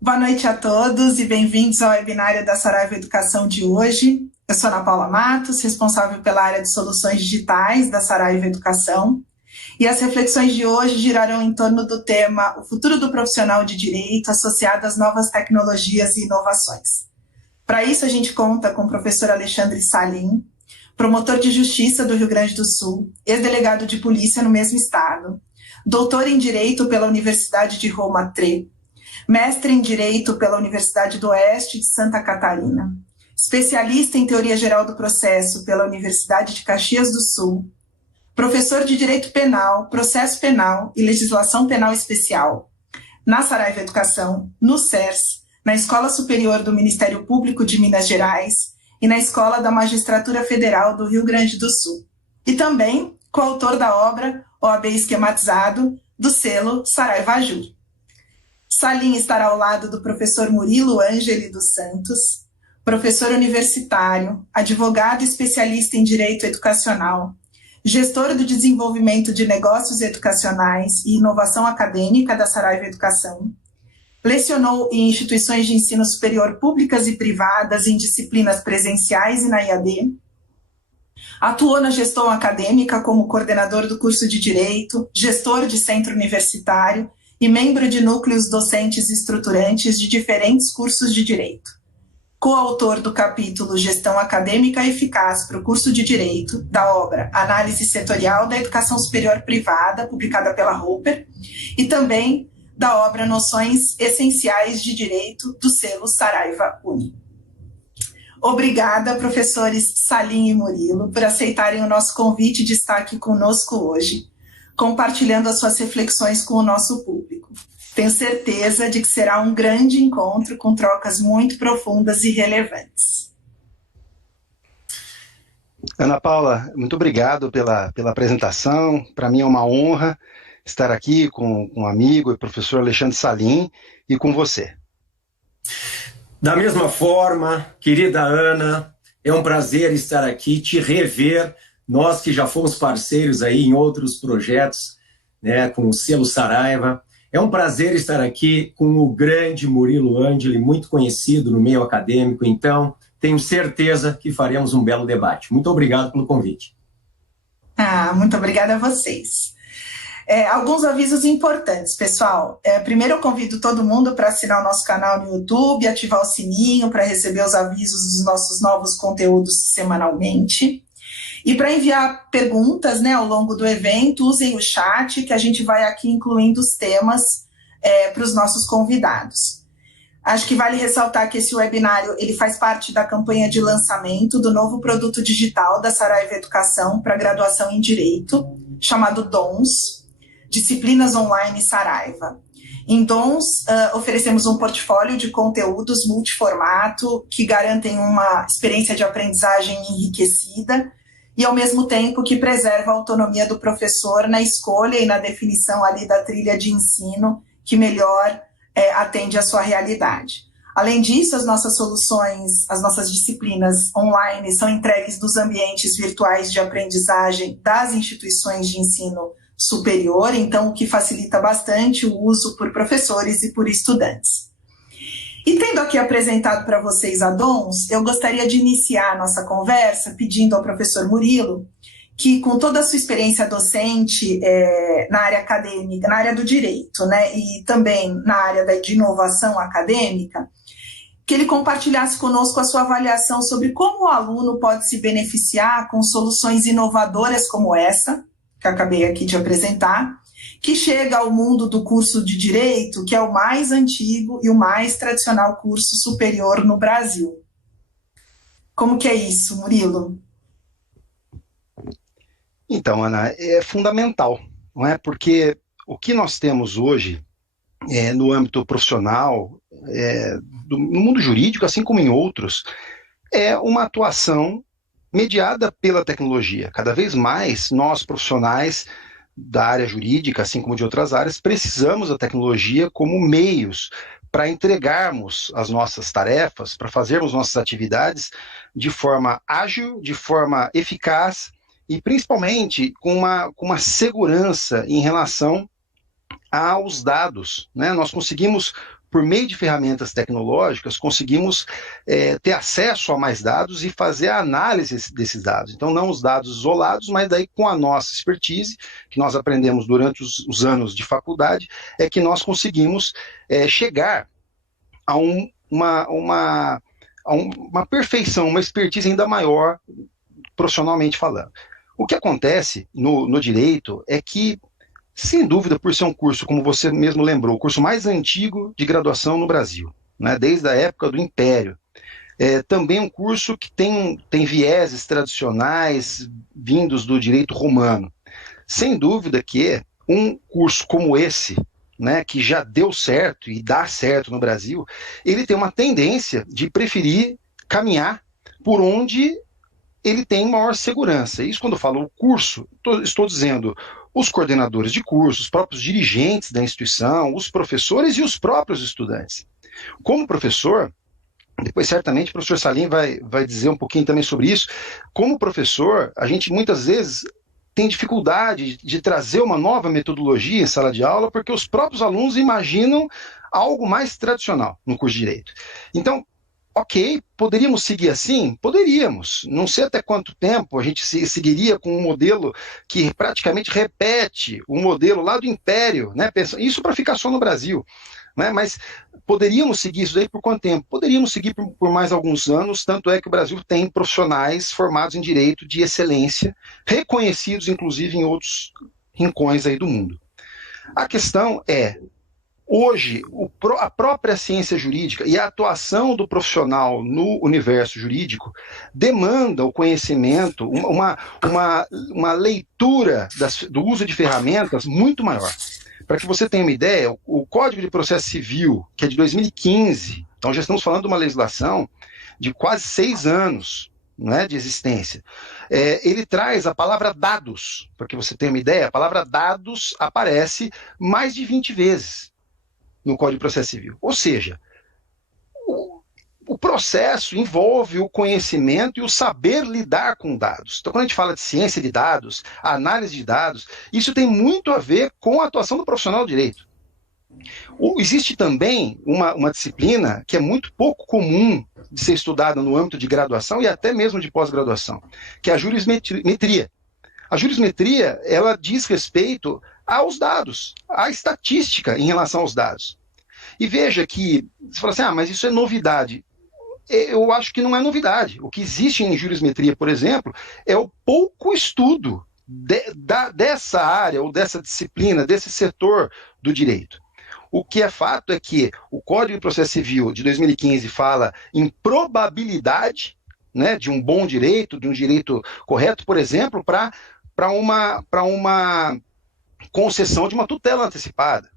Boa noite a todos e bem-vindos ao webinário da Saraiva Educação de hoje. Eu sou Ana Paula Matos, responsável pela área de soluções digitais da Saraiva Educação. E as reflexões de hoje girarão em torno do tema O futuro do profissional de direito associado às novas tecnologias e inovações. Para isso, a gente conta com o professor Alexandre Salim, promotor de justiça do Rio Grande do Sul, ex-delegado de polícia no mesmo estado, doutor em Direito pela Universidade de Roma III, mestre em Direito pela Universidade do Oeste de Santa Catarina, especialista em Teoria Geral do Processo pela Universidade de Caxias do Sul, professor de Direito Penal, Processo Penal e Legislação Penal Especial, na Saraiva Educação, no CERS, na Escola Superior do Ministério Público de Minas Gerais e na Escola da Magistratura Federal do Rio Grande do Sul. E também coautor da obra OAB Esquematizado, do selo Saraiva Ajur. Salim estará ao lado do professor Murilo Ângeli dos Santos, professor universitário, advogado especialista em Direito Educacional, gestor do desenvolvimento de negócios educacionais e inovação acadêmica da Saraiva Educação. Lecionou em instituições de ensino superior públicas e privadas em disciplinas presenciais e na IAD. Atuou na gestão acadêmica como coordenador do curso de Direito, gestor de centro universitário e membro de núcleos docentes estruturantes de diferentes cursos de Direito. Coautor do capítulo Gestão Acadêmica Eficaz para o curso de Direito, da obra Análise Setorial da Educação Superior Privada, publicada pela Roper, e também da obra Noções Essenciais de Direito, do selo Saraiva Uni. Obrigada, professores Salim e Murilo, por aceitarem o nosso convite de estar aqui conosco hoje, compartilhando as suas reflexões com o nosso público. Tenho certeza de que será um grande encontro com trocas muito profundas e relevantes. Ana Paula, muito obrigado pela apresentação. Para mim é uma honra estar aqui com um amigo e professor Alexandre Salim e com você. Da mesma forma, querida Ana, é um prazer estar aqui, te rever. Nós que já fomos parceiros aí em outros projetos, né, com o selo Saraiva. É um prazer estar aqui com o grande Murilo Ângeli, muito conhecido no meio acadêmico. Então, tenho certeza que faremos um belo debate. Muito obrigado pelo convite. Muito obrigada a vocês. Alguns avisos importantes, pessoal. Primeiro, eu convido todo mundo para assinar o nosso canal no YouTube, ativar o sininho para receber os avisos dos nossos novos conteúdos semanalmente. E para enviar perguntas, né, ao longo do evento, usem o chat, que a gente vai aqui incluindo os temas para os nossos convidados. Acho que vale ressaltar que esse webinário ele faz parte da campanha de lançamento do novo produto digital da Saraiva Educação para graduação em Direito, chamado DONS, Disciplinas Online Saraiva. Em DONS, oferecemos um portfólio de conteúdos multiformato que garantem uma experiência de aprendizagem enriquecida e, ao mesmo tempo, que preserva a autonomia do professor na escolha e na definição ali da trilha de ensino que melhor atende à sua realidade. Além disso, as nossas soluções, as nossas disciplinas online são entregues dos ambientes virtuais de aprendizagem das instituições de ensino superior, então o que facilita bastante o uso por professores e por estudantes. E tendo aqui apresentado para vocês a DONS, eu gostaria de iniciar a nossa conversa pedindo ao professor Murilo que, com toda a sua experiência docente na área acadêmica, na área do direito, né, e também na área de inovação acadêmica, que ele compartilhasse conosco a sua avaliação sobre como o aluno pode se beneficiar com soluções inovadoras como essa, que eu acabei aqui de apresentar, que chega ao mundo do curso de Direito, que é o mais antigo e o mais tradicional curso superior no Brasil. Como que é isso, Murilo? Então, Ana, é fundamental, não é? Porque o que nós temos hoje no âmbito profissional, no mundo jurídico, assim como em outros, é uma atuação mediada pela tecnologia. Cada vez mais nós, profissionais da área jurídica, assim como de outras áreas, precisamos da tecnologia como meios para entregarmos as nossas tarefas, para fazermos nossas atividades de forma ágil, de forma eficaz e principalmente com uma segurança em relação aos dados, né? Nós conseguimos por meio de ferramentas tecnológicas, conseguimos ter acesso a mais dados e fazer a análise desses dados. Então, não os dados isolados, mas daí com a nossa expertise, que nós aprendemos durante os anos de faculdade, é que nós conseguimos chegar a uma perfeição, uma expertise ainda maior, profissionalmente falando. O que acontece no direito é que, sem dúvida, por ser um curso, como você mesmo lembrou, o curso mais antigo de graduação no Brasil, né, desde a época do Império, também um curso que tem vieses tradicionais vindos do direito romano. Sem dúvida que um curso como esse, né, que já deu certo e dá certo no Brasil, ele tem uma tendência de preferir caminhar por onde ele tem maior segurança. Isso, quando eu falo o curso, estou dizendo os coordenadores de curso, os próprios dirigentes da instituição, os professores e os próprios estudantes. Como professor, depois certamente o professor Salim vai dizer um pouquinho também sobre isso, como professor, a gente muitas vezes tem dificuldade de trazer uma nova metodologia em sala de aula, porque os próprios alunos imaginam algo mais tradicional no curso de Direito. Então, ok, poderíamos seguir assim? Poderíamos. Não sei até quanto tempo a gente seguiria com um modelo que praticamente repete o modelo lá do Império, né? Isso para ficar só no Brasil. Né? Mas poderíamos seguir isso daí por quanto tempo? Poderíamos seguir por mais alguns anos, tanto é que o Brasil tem profissionais formados em direito de excelência, reconhecidos inclusive em outros rincões aí do mundo. A questão é, hoje, a própria ciência jurídica e a atuação do profissional no universo jurídico demanda o conhecimento, uma leitura do uso de ferramentas muito maior. Para que você tenha uma ideia, o Código de Processo Civil, que é de 2015, então já estamos falando de uma legislação de quase 6 anos, né, de existência, ele traz a palavra dados. Para que você tenha uma ideia, a palavra dados aparece mais de 20 vezes no Código de Processo Civil. Ou seja, o processo envolve o conhecimento e o saber lidar com dados. Então, quando a gente fala de ciência de dados, análise de dados, isso tem muito a ver com a atuação do profissional do direito. Existe também uma disciplina que é muito pouco comum de ser estudada no âmbito de graduação e até mesmo de pós-graduação, que é a jurismetria. A jurismetria, ela diz respeito aos dados, à estatística em relação aos dados. E veja que, você fala assim, mas isso é novidade. Eu acho que não é novidade. O que existe em jurismetria, por exemplo, é o pouco estudo dessa área ou dessa disciplina, desse setor do direito. O que é fato é que o Código de Processo Civil de 2015 fala em probabilidade, né, de um bom direito, de um direito correto, por exemplo, para uma concessão de uma tutela antecipada.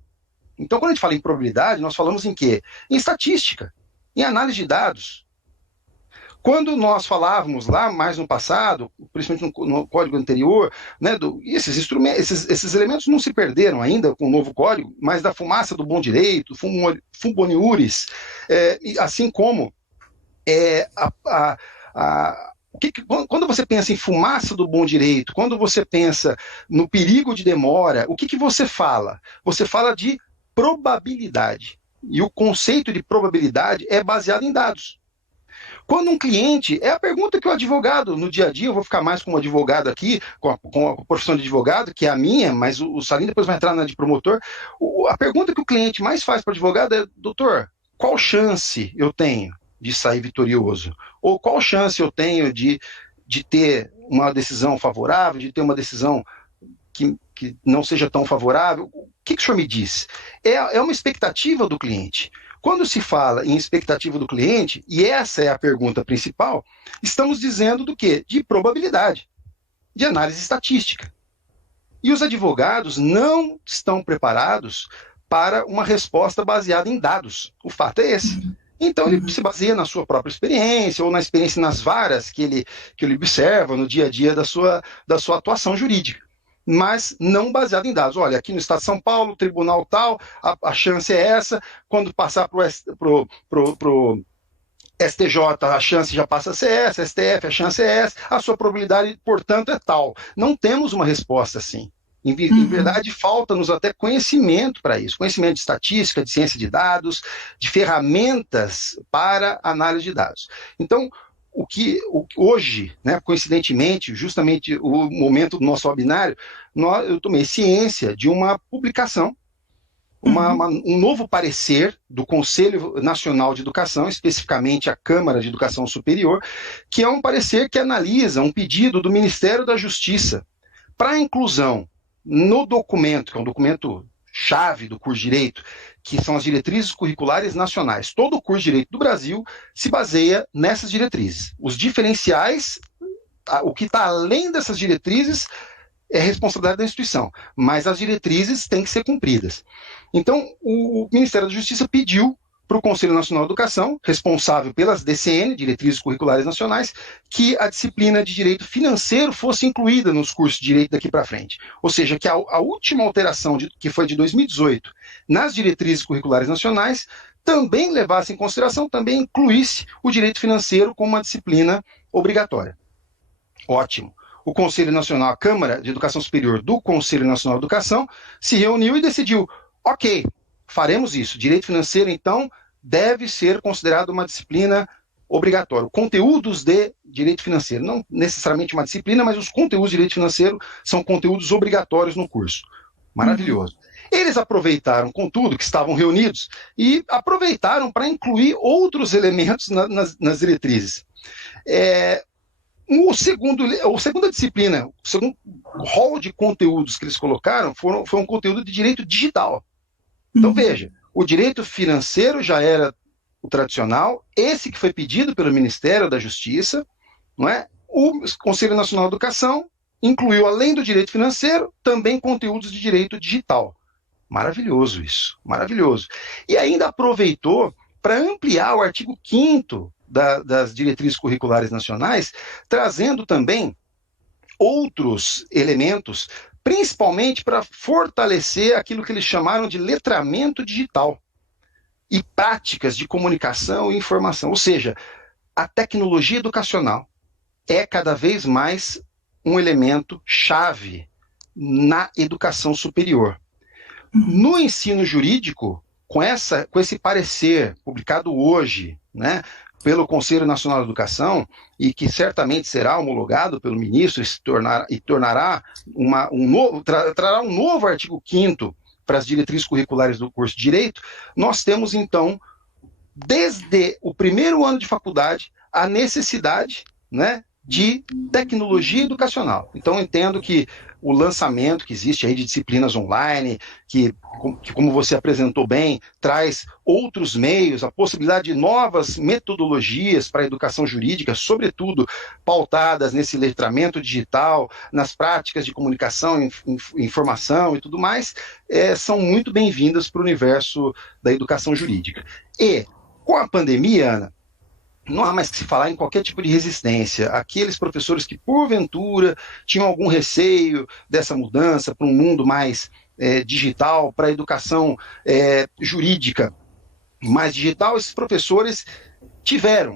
Então, quando a gente fala em probabilidade, nós falamos em quê? Em estatística, em análise de dados. Quando nós falávamos lá mais no passado, principalmente no código anterior, né, esses instrumentos, esses elementos não se perderam ainda com o novo código, mas da fumaça do bom direito, fumboniuris, assim como quando você pensa em fumaça do bom direito, quando você pensa no perigo de demora, o que você fala? Você fala de probabilidade. E o conceito de probabilidade é baseado em dados. Quando um cliente, é a pergunta que o advogado, no dia a dia, eu vou ficar mais como advogado aqui, com a profissão de advogado, que é a minha, mas o Salim depois vai entrar na de promotor, a pergunta que o cliente mais faz para o advogado é, doutor, qual chance eu tenho de sair vitorioso? Ou qual chance eu tenho de ter uma decisão favorável, de ter uma decisão que não seja tão favorável? O que o senhor me diz? É uma expectativa do cliente. Quando se fala em expectativa do cliente, e essa é a pergunta principal, estamos dizendo do quê? De probabilidade, de análise estatística. E os advogados não estão preparados para uma resposta baseada em dados. O fato é esse. Então ele se baseia na sua própria experiência, ou na experiência nas varas que ele observa no dia a dia da sua atuação jurídica. Mas não baseado em dados. Olha, aqui no estado de São Paulo, tribunal tal, a chance é essa, quando passar para o STJ, a chance já passa a ser essa, STF, a chance é essa, a sua probabilidade, portanto, é tal. Não temos uma resposta assim. Em verdade, falta-nos até conhecimento para isso, conhecimento de estatística, de ciência de dados, de ferramentas para análise de dados. Então, hoje, né, coincidentemente, justamente o momento do nosso webinário, eu tomei ciência de uma publicação, um novo parecer do Conselho Nacional de Educação, especificamente a Câmara de Educação Superior, que é um parecer que analisa um pedido do Ministério da Justiça para a inclusão no documento, que é um documento chave do curso de Direito, que são as diretrizes curriculares nacionais. Todo o curso de Direito do Brasil se baseia nessas diretrizes. Os diferenciais, o que está além dessas diretrizes, é responsabilidade da instituição, mas as diretrizes têm que ser cumpridas. Então, o Ministério da Justiça pediu para o Conselho Nacional de Educação, responsável pelas DCN, Diretrizes Curriculares Nacionais, que a disciplina de Direito Financeiro fosse incluída nos cursos de Direito daqui para frente. Ou seja, que a última alteração, que foi de 2018, nas Diretrizes Curriculares Nacionais, também levasse em consideração, também incluísse o Direito Financeiro como uma disciplina obrigatória. Ótimo. O Conselho Nacional, a Câmara de Educação Superior do Conselho Nacional de Educação, se reuniu e decidiu, ok, faremos isso. Direito financeiro, então, deve ser considerado uma disciplina obrigatória. Conteúdos de direito financeiro, não necessariamente uma disciplina, mas os conteúdos de direito financeiro são conteúdos obrigatórios no curso. Maravilhoso. Eles aproveitaram, contudo, que estavam reunidos, e aproveitaram para incluir outros elementos nas diretrizes. A segunda disciplina, o segundo rol de conteúdos que eles colocaram foi um conteúdo de direito digital. Então, veja, o direito financeiro já era o tradicional, esse que foi pedido pelo Ministério da Justiça, não é? O Conselho Nacional de Educação incluiu, além do direito financeiro, também conteúdos de direito digital. Maravilhoso isso, maravilhoso. E ainda aproveitou para ampliar o artigo 5º das diretrizes curriculares nacionais, trazendo também outros elementos, principalmente para fortalecer aquilo que eles chamaram de letramento digital e práticas de comunicação e informação. Ou seja, a tecnologia educacional é cada vez mais um elemento chave na educação superior. No ensino jurídico, com esse parecer publicado hoje, né, pelo Conselho Nacional de Educação, e que certamente será homologado pelo ministro e trará um novo artigo 5º para as diretrizes curriculares do curso de Direito, nós temos, então, desde o primeiro ano de faculdade, a necessidade, né, de tecnologia educacional. Então, eu entendo que o lançamento que existe aí de disciplinas online, que como você apresentou bem, traz outros meios, a possibilidade de novas metodologias para a educação jurídica, sobretudo pautadas nesse letramento digital, nas práticas de comunicação, informação e tudo mais, são muito bem-vindas para o universo da educação jurídica. E, com a pandemia, Ana, não há mais que se falar em qualquer tipo de resistência. Aqueles professores que, porventura, tinham algum receio dessa mudança para um mundo mais digital, para a educação jurídica mais digital, esses professores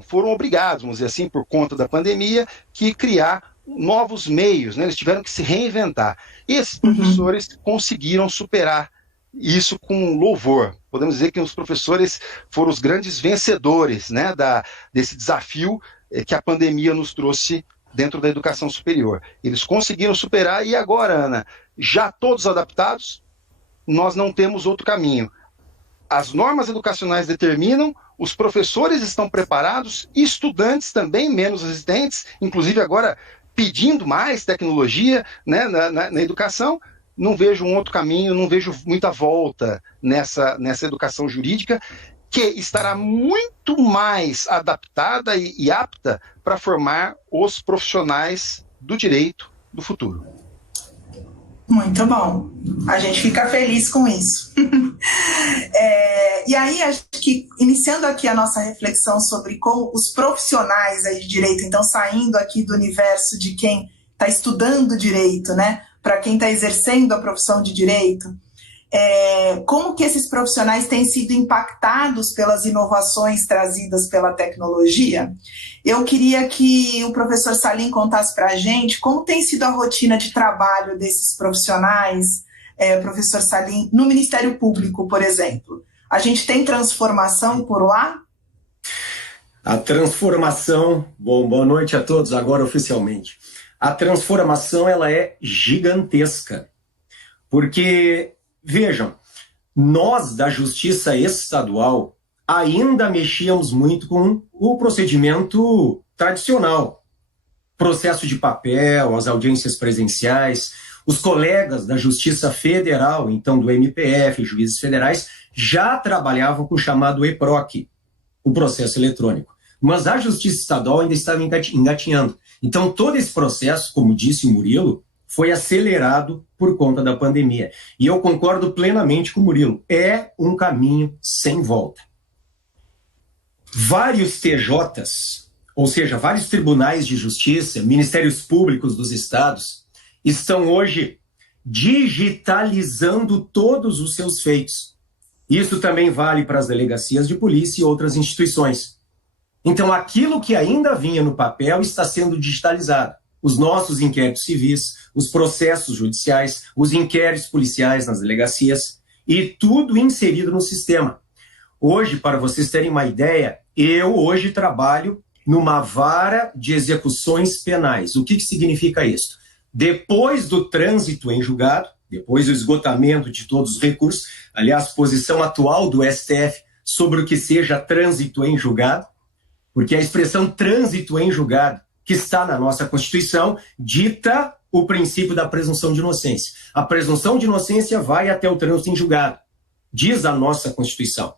foram obrigados, vamos dizer assim, por conta da pandemia, que criar novos meios, né? Eles tiveram que se reinventar. E esses professores conseguiram superar isso com louvor. Podemos dizer que os professores foram os grandes vencedores, né, desse desafio que a pandemia nos trouxe dentro da educação superior. Eles conseguiram superar e agora, Ana, já todos adaptados, nós não temos outro caminho. As normas educacionais determinam, os professores estão preparados, estudantes também menos resistentes, inclusive agora pedindo mais tecnologia, né, na educação. Não vejo um outro caminho, não vejo muita volta nessa educação jurídica, que estará muito mais adaptada e apta para formar os profissionais do direito do futuro. Muito bom. A gente fica feliz com isso. E aí, acho que, iniciando aqui a nossa reflexão sobre como os profissionais aí de direito, então saindo aqui do universo de quem está estudando direito, né, para quem está exercendo a profissão de direito, como que esses profissionais têm sido impactados pelas inovações trazidas pela tecnologia. Eu queria que o professor Salim contasse para a gente como tem sido a rotina de trabalho desses profissionais, professor Salim, no Ministério Público, por exemplo. A gente tem transformação por lá? A transformação, boa noite a todos agora oficialmente. A transformação ela é gigantesca, porque, vejam, nós da Justiça Estadual ainda mexíamos muito com o procedimento tradicional, processo de papel, as audiências presenciais. Os colegas da Justiça Federal, então do MPF, juízes federais, já trabalhavam com o chamado EPROC, o processo eletrônico. Mas a Justiça Estadual ainda estava engatinhando. Então, todo esse processo, como disse o Murilo, foi acelerado por conta da pandemia. E eu concordo plenamente com o Murilo. É um caminho sem volta. Vários TJs, ou seja, vários tribunais de justiça, ministérios públicos dos estados, estão hoje digitalizando todos os seus feitos. Isso também vale para as delegacias de polícia e outras instituições. Então, aquilo que ainda vinha no papel está sendo digitalizado. Os nossos inquéritos civis, os processos judiciais, os inquéritos policiais nas delegacias, e tudo inserido no sistema. Hoje, para vocês terem uma ideia, eu hoje trabalho numa vara de execuções penais. O que significa isso? Depois do trânsito em julgado, depois do esgotamento de todos os recursos, aliás, posição atual do STF sobre o que seja trânsito em julgado, porque a expressão trânsito em julgado, que está na nossa Constituição, dita o princípio da presunção de inocência. A presunção de inocência vai até o trânsito em julgado, diz a nossa Constituição.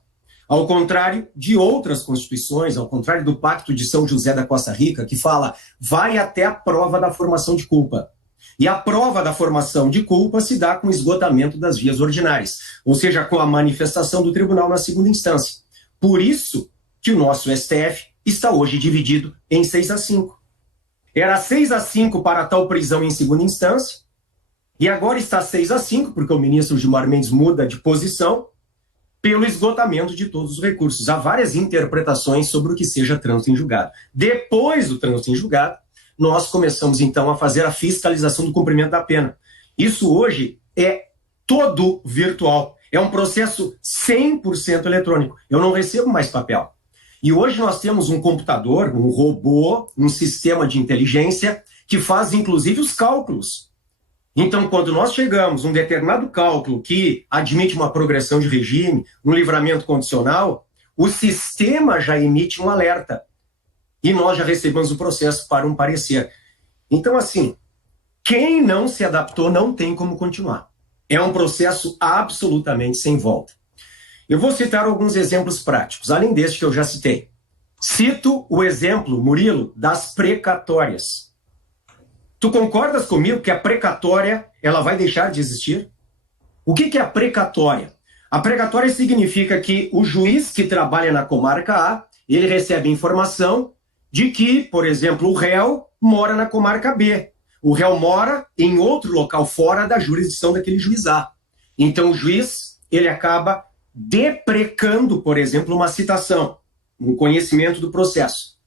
Ao contrário de outras constituições, ao contrário do Pacto de São José da Costa Rica, que fala, vai até a prova da formação de culpa. E a prova da formação de culpa se dá com o esgotamento das vias ordinárias, ou seja, com a manifestação do tribunal na segunda instância. Por isso que o nosso STF está hoje dividido em 6-5. Era 6-5 para tal prisão em segunda instância, e agora está 6-5, porque o ministro Gilmar Mendes muda de posição, pelo esgotamento de todos os recursos. Há várias interpretações sobre o que seja trânsito em julgado. Depois do trânsito em julgado, nós começamos então a fazer a fiscalização do cumprimento da pena. Isso hoje é todo virtual. É um processo 100% eletrônico. Eu não recebo mais papel. E hoje nós temos um computador, um robô, um sistema de inteligência que faz inclusive os cálculos. Então, quando nós chegamos a um determinado cálculo que admite uma progressão de regime, um livramento condicional, o sistema já emite um alerta. E nós já recebemos o processo para um parecer. Então, assim, quem não se adaptou não tem como continuar. É um processo absolutamente sem volta. Eu vou citar alguns exemplos práticos, além deste que eu já citei. Cito o exemplo, Murilo, das precatórias. Tu concordas comigo que a precatória ela vai deixar de existir? O que é a precatória? A precatória significa que o juiz que trabalha na comarca A, ele recebe informação de que, por exemplo, o réu mora na comarca B. O réu mora em outro local fora da jurisdição daquele juiz A. Então o juiz, ele acaba deprecando, por exemplo, uma citação, um conhecimento do processo.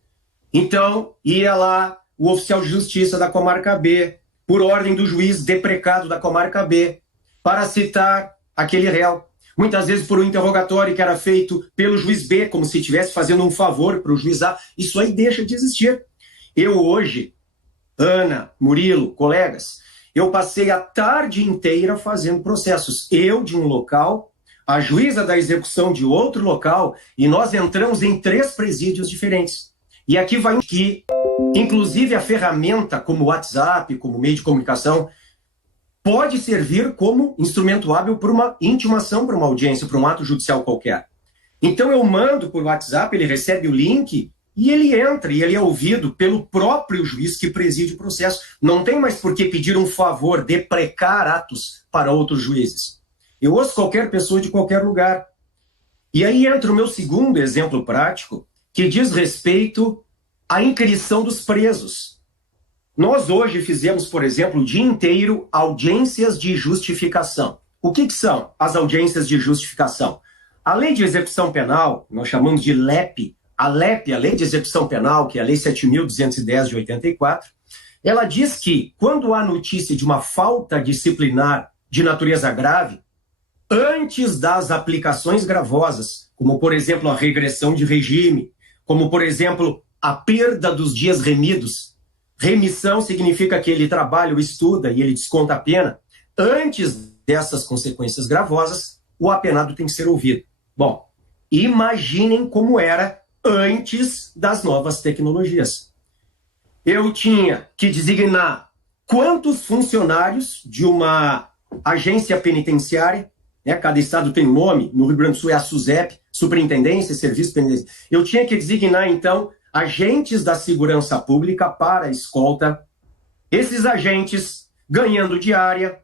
Então, ia lá o oficial de justiça da comarca B, por ordem do juiz deprecado da comarca B, para citar aquele réu. Muitas vezes por um interrogatório que era feito pelo juiz B, como se estivesse fazendo um favor para o juiz A. Isso aí deixa de existir. Eu hoje, Ana, Murilo, colegas, eu passei a tarde inteira fazendo processos. Eu de um local, a juíza da execução de outro local, e nós entramos em 3 presídios diferentes. E aqui vai que, inclusive, a ferramenta como o WhatsApp, como meio de comunicação, pode servir como instrumento hábil para uma intimação, para uma audiência, para um ato judicial qualquer. Então eu mando por WhatsApp, ele recebe o link e ele entra, e ele é ouvido pelo próprio juiz que preside o processo. Não tem mais por que pedir um favor, deprecar atos para outros juízes. Eu ouço qualquer pessoa de qualquer lugar. E aí entra o meu segundo exemplo prático, que diz respeito à inquirição dos presos. Nós hoje fizemos, por exemplo, o dia inteiro audiências de justificação. O que são as audiências de justificação? A Lei de Execução Penal, nós chamamos de LEP, a LEP, a Lei de Execução Penal, que é a Lei 7.210 de 84, ela diz que, quando há notícia de uma falta disciplinar de natureza grave, antes das aplicações gravosas, como, por exemplo, a regressão de regime, como, por exemplo, a perda dos dias remidos. Remissão significa que ele trabalha ou estuda e ele desconta a pena. Antes dessas consequências gravosas, o apenado tem que ser ouvido. Bom, imaginem como era antes das novas tecnologias. Eu tinha que designar quantos funcionários de uma agência penitenciária, né, cada estado tem um nome, no Rio Grande do Sul é a SUSEP, Superintendência, Serviço Penitenciário. Eu tinha que designar, então, agentes da segurança pública para a escolta, esses agentes ganhando diária.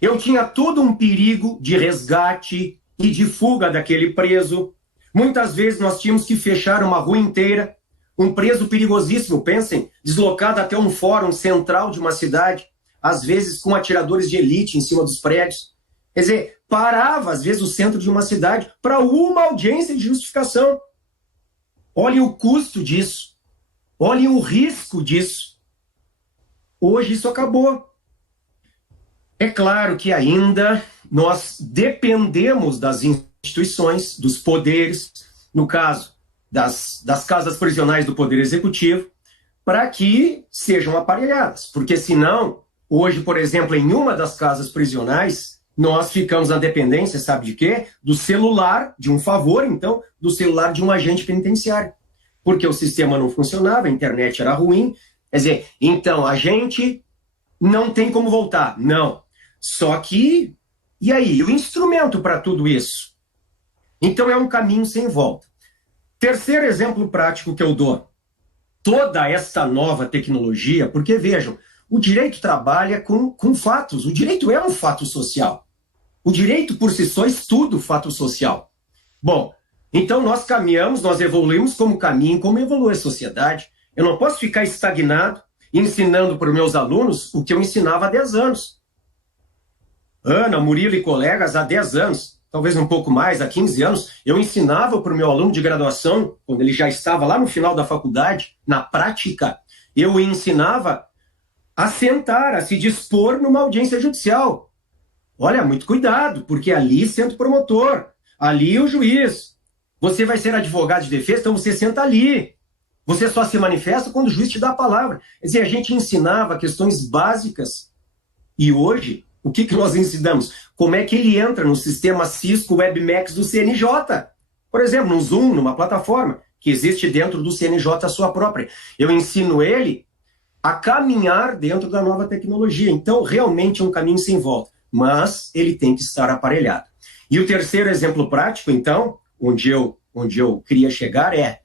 Eu tinha todo um perigo de resgate e de fuga daquele preso. Muitas vezes nós tínhamos que fechar uma rua inteira, um preso perigosíssimo, pensem, deslocado até um fórum central de uma cidade, às vezes com atiradores de elite em cima dos prédios. Quer dizer, parava, às vezes, o centro de uma cidade para uma audiência de justificação. Olhem o custo disso. Olhem o risco disso. Hoje isso acabou. É claro que ainda nós dependemos das instituições, dos poderes, no caso das casas prisionais do Poder Executivo, para que sejam aparelhadas. Porque senão, hoje, por exemplo, em uma das casas prisionais, nós ficamos na dependência, sabe de quê? Do celular, de um favor, então, do celular de um agente penitenciário. Porque o sistema não funcionava, a internet era ruim. Quer dizer, então, a gente não tem como voltar. Não. Só que, e aí? O instrumento para tudo isso? Então, é um caminho sem volta. Terceiro exemplo prático que eu dou. Toda essa nova tecnologia, porque, vejam, o direito trabalha com fatos. O direito é um fato social. O direito, por si só, estuda o fato social. Bom, então nós caminhamos, nós evoluímos como caminho, como evolui a sociedade. Eu não posso ficar estagnado ensinando para os meus alunos o que eu ensinava há 10 anos. Ana, Murilo e colegas, há 10 anos, talvez um pouco mais, há 15 anos, eu ensinava para o meu aluno de graduação, quando ele já estava lá no final da faculdade, na prática, eu ensinava a sentar, a se dispor numa audiência judicial. Olha, muito cuidado, porque ali senta o promotor, ali o juiz. Você vai ser advogado de defesa, então você senta ali. Você só se manifesta quando o juiz te dá a palavra. Quer dizer, a gente ensinava questões básicas. E hoje, o que nós ensinamos? Como é que ele entra no sistema Cisco WebMax do CNJ? Por exemplo, no Zoom, numa plataforma que existe dentro do CNJ a sua própria. Eu ensino ele a caminhar dentro da nova tecnologia. Então, realmente é um caminho sem volta. Mas ele tem que estar aparelhado. E o terceiro exemplo prático, então, onde eu queria chegar é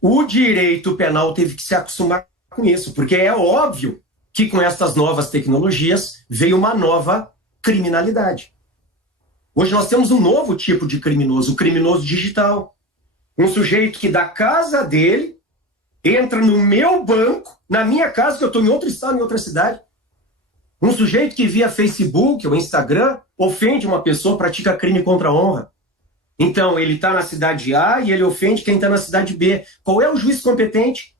o direito penal teve que se acostumar com isso, porque é óbvio que com estas novas tecnologias veio uma nova criminalidade. Hoje nós temos um novo tipo de criminoso, o criminoso digital. Um sujeito que da casa dele entra no meu banco, na minha casa, que eu estou em outro estado, em outra cidade. Um sujeito que via Facebook ou Instagram ofende uma pessoa, pratica crime contra a honra. Então, ele está na cidade A e ele ofende quem está na cidade B. Qual é o juiz competente?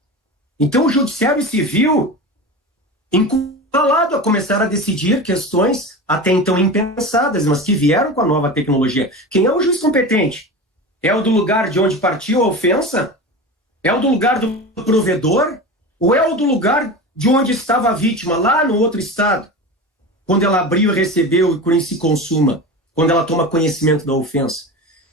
Então, o judiciário civil, encurralado a começar a decidir questões até então impensadas, mas que vieram com a nova tecnologia. Quem é o juiz competente? É o do lugar de onde partiu a ofensa? É o do lugar do provedor? Ou é o do lugar de onde estava a vítima, lá no outro estado? Quando ela abriu e recebeu e quando se consuma, quando ela toma conhecimento da ofensa.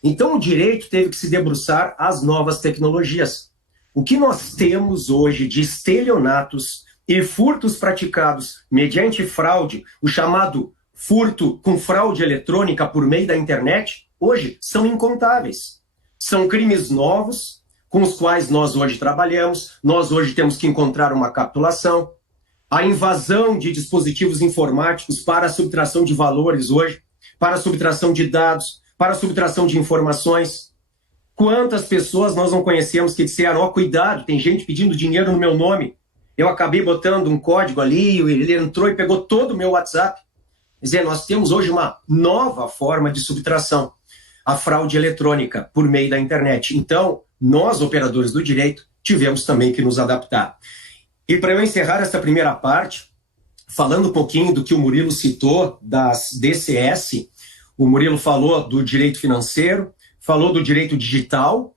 Então o direito teve que se debruçar às novas tecnologias. O que nós temos hoje de estelionatos e furtos praticados mediante fraude, o chamado furto com fraude eletrônica por meio da internet, hoje são incontáveis. São crimes novos com os quais nós hoje trabalhamos, nós hoje temos que encontrar uma capitulação. A invasão de dispositivos informáticos para a subtração de valores hoje, para a subtração de dados, para a subtração de informações. Quantas pessoas nós não conhecemos que disseram, ó, cuidado, tem gente pedindo dinheiro no meu nome. Eu acabei botando um código ali, ele entrou e pegou todo o meu WhatsApp. dizer, nós temos hoje uma nova forma de subtração, a fraude eletrônica por meio da internet. Então, nós, operadores do direito, tivemos também que nos adaptar. E para eu encerrar essa primeira parte, falando um pouquinho do que o Murilo citou das DCS, o Murilo falou do direito financeiro, falou do direito digital,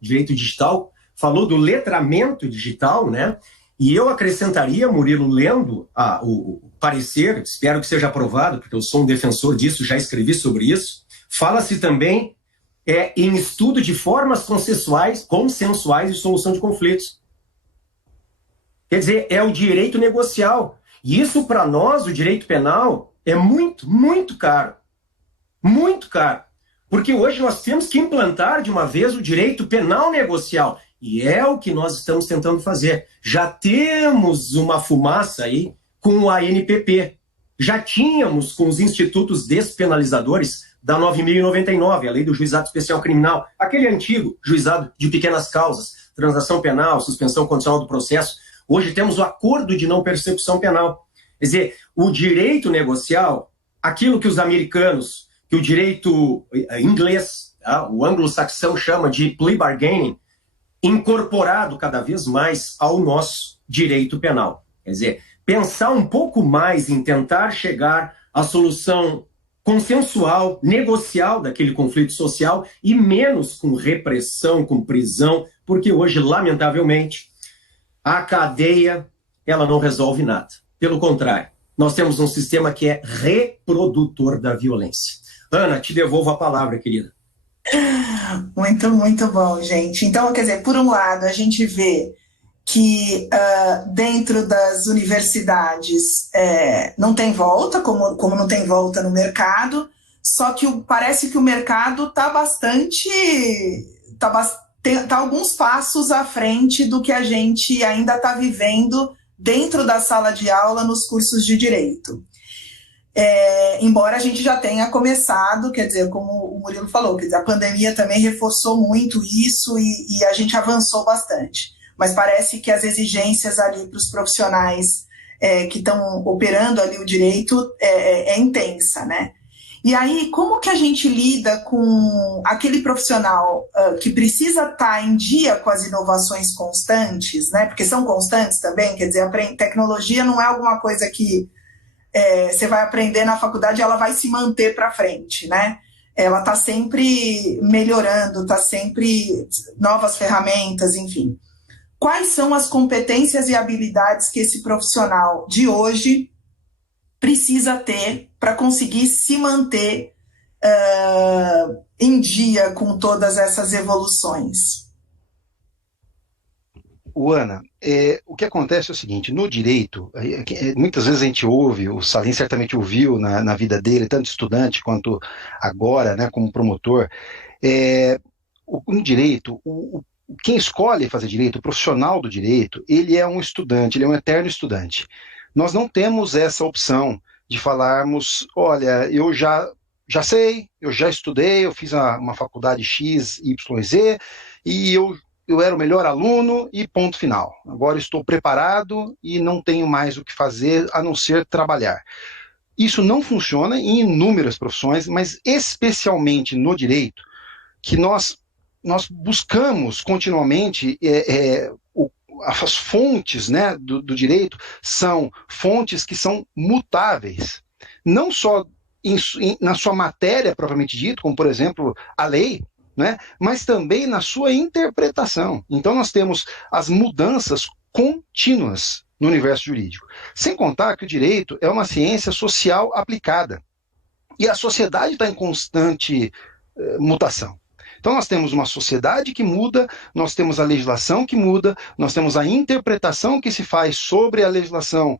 falou do letramento digital, né? E eu acrescentaria, Murilo, lendo o parecer, espero que seja aprovado, porque eu sou um defensor disso, já escrevi sobre isso, fala-se também em estudo de formas consensuais de solução de conflitos. Quer dizer, é o direito negocial. E isso, para nós, o direito penal, é muito, muito caro. Muito caro. Porque hoje nós temos que implantar de uma vez o direito penal negocial. E é o que nós estamos tentando fazer. Já temos uma fumaça aí com o ANPP. Já tínhamos com os institutos despenalizadores da 9.099, a Lei do Juizado Especial Criminal, aquele antigo juizado de pequenas causas, transação penal, suspensão condicional do processo. Hoje temos o acordo de não persecução penal. Quer dizer, o direito negocial, aquilo que os americanos, que o direito inglês, o anglo-saxão chama de plea bargaining, incorporado cada vez mais ao nosso direito penal. Quer dizer, pensar um pouco mais em tentar chegar à solução consensual, negocial daquele conflito social e menos com repressão, com prisão, porque hoje, lamentavelmente, a cadeia, ela não resolve nada. Pelo contrário, nós temos um sistema que é reprodutor da violência. Ana, te devolvo a palavra, querida. Muito, muito bom, gente. Então, quer dizer, por um lado, a gente vê que dentro das universidades não tem volta, como não tem volta no mercado, só que parece que o mercado está alguns passos à frente do que a gente ainda está vivendo dentro da sala de aula nos cursos de direito. Embora a gente já tenha começado, quer dizer, como o Murilo falou, quer dizer, a pandemia também reforçou muito isso e a gente avançou bastante. Mas parece que as exigências ali para os profissionais que estão operando ali o direito é intensa, né? E aí, como que a gente lida com aquele profissional que precisa estar em dia com as inovações constantes, né? Porque são constantes também, quer dizer, a tecnologia não é alguma coisa que você vai aprender na faculdade e ela vai se manter para frente, né? Ela está sempre melhorando, está sempre novas ferramentas, enfim. Quais são as competências e habilidades que esse profissional de hoje precisa ter para conseguir se manter em dia com todas essas evoluções? Ana, o que acontece é o seguinte, no direito, muitas vezes a gente ouve, o Salim certamente ouviu na vida dele, tanto estudante quanto agora, né, como promotor, no direito, quem escolhe fazer direito, o profissional do direito, ele é um estudante, ele é um eterno estudante. Nós não temos essa opção de falarmos, olha, eu já sei, eu já estudei, eu fiz uma faculdade X, Y, Z, e eu era o melhor aluno e ponto final. Agora estou preparado e não tenho mais o que fazer a não ser trabalhar. Isso não funciona em inúmeras profissões, mas especialmente no direito, que nós buscamos continuamente as fontes, né, do direito são fontes que são mutáveis, não só na sua matéria propriamente dita, como por exemplo a lei, né, mas também na sua interpretação. Então nós temos as mudanças contínuas no universo jurídico, sem contar que o direito é uma ciência social aplicada e a sociedade está em constante mutação. Então nós temos uma sociedade que muda, nós temos a legislação que muda, nós temos a interpretação que se faz sobre a legislação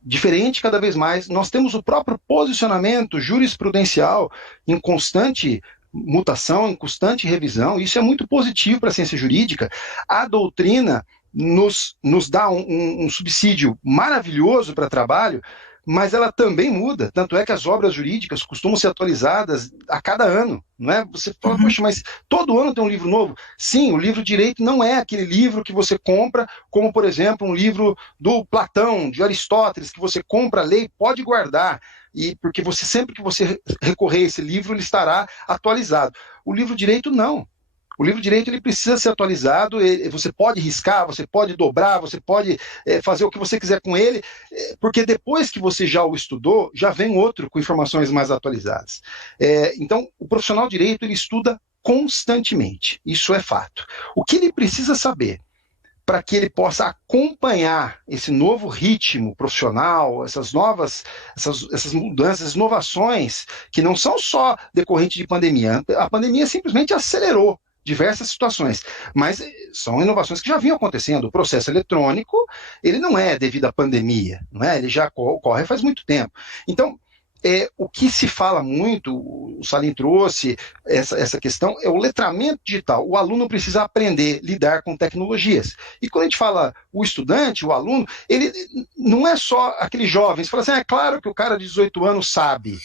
diferente cada vez mais, nós temos o próprio posicionamento jurisprudencial em constante mutação, em constante revisão. Isso é muito positivo para a ciência jurídica. A doutrina nos dá um subsídio maravilhoso para trabalho, mas ela também muda, tanto é que as obras jurídicas costumam ser atualizadas a cada ano, não é? Você fala, poxa, mas todo ano tem um livro novo. Sim, o livro de direito não é aquele livro que você compra, como, por exemplo, um livro do Platão, de Aristóteles, que você compra, lê e pode guardar. e porque você sempre que você recorrer a esse livro, ele estará atualizado. O livro direito, não. O livro direito ele precisa ser atualizado, você pode riscar, você pode dobrar, você pode fazer o que você quiser com ele, porque depois que você já o estudou, já vem outro com informações mais atualizadas. Então, o profissional de direito ele estuda constantemente, isso é fato. O que ele precisa saber para que ele possa acompanhar esse novo ritmo profissional, essas mudanças, essas inovações, que não são só decorrentes de pandemia. A pandemia simplesmente acelerou diversas situações, mas são inovações que já vinham acontecendo. O processo eletrônico, ele não é devido à pandemia, não é? Ele já ocorre faz muito tempo. Então, o que se fala muito, o Salim trouxe essa questão, é o letramento digital. O aluno precisa aprender a lidar com tecnologias. E quando a gente fala o estudante, o aluno, ele não é só aquele jovem. Você fala assim, é claro que o cara de 18 anos sabe.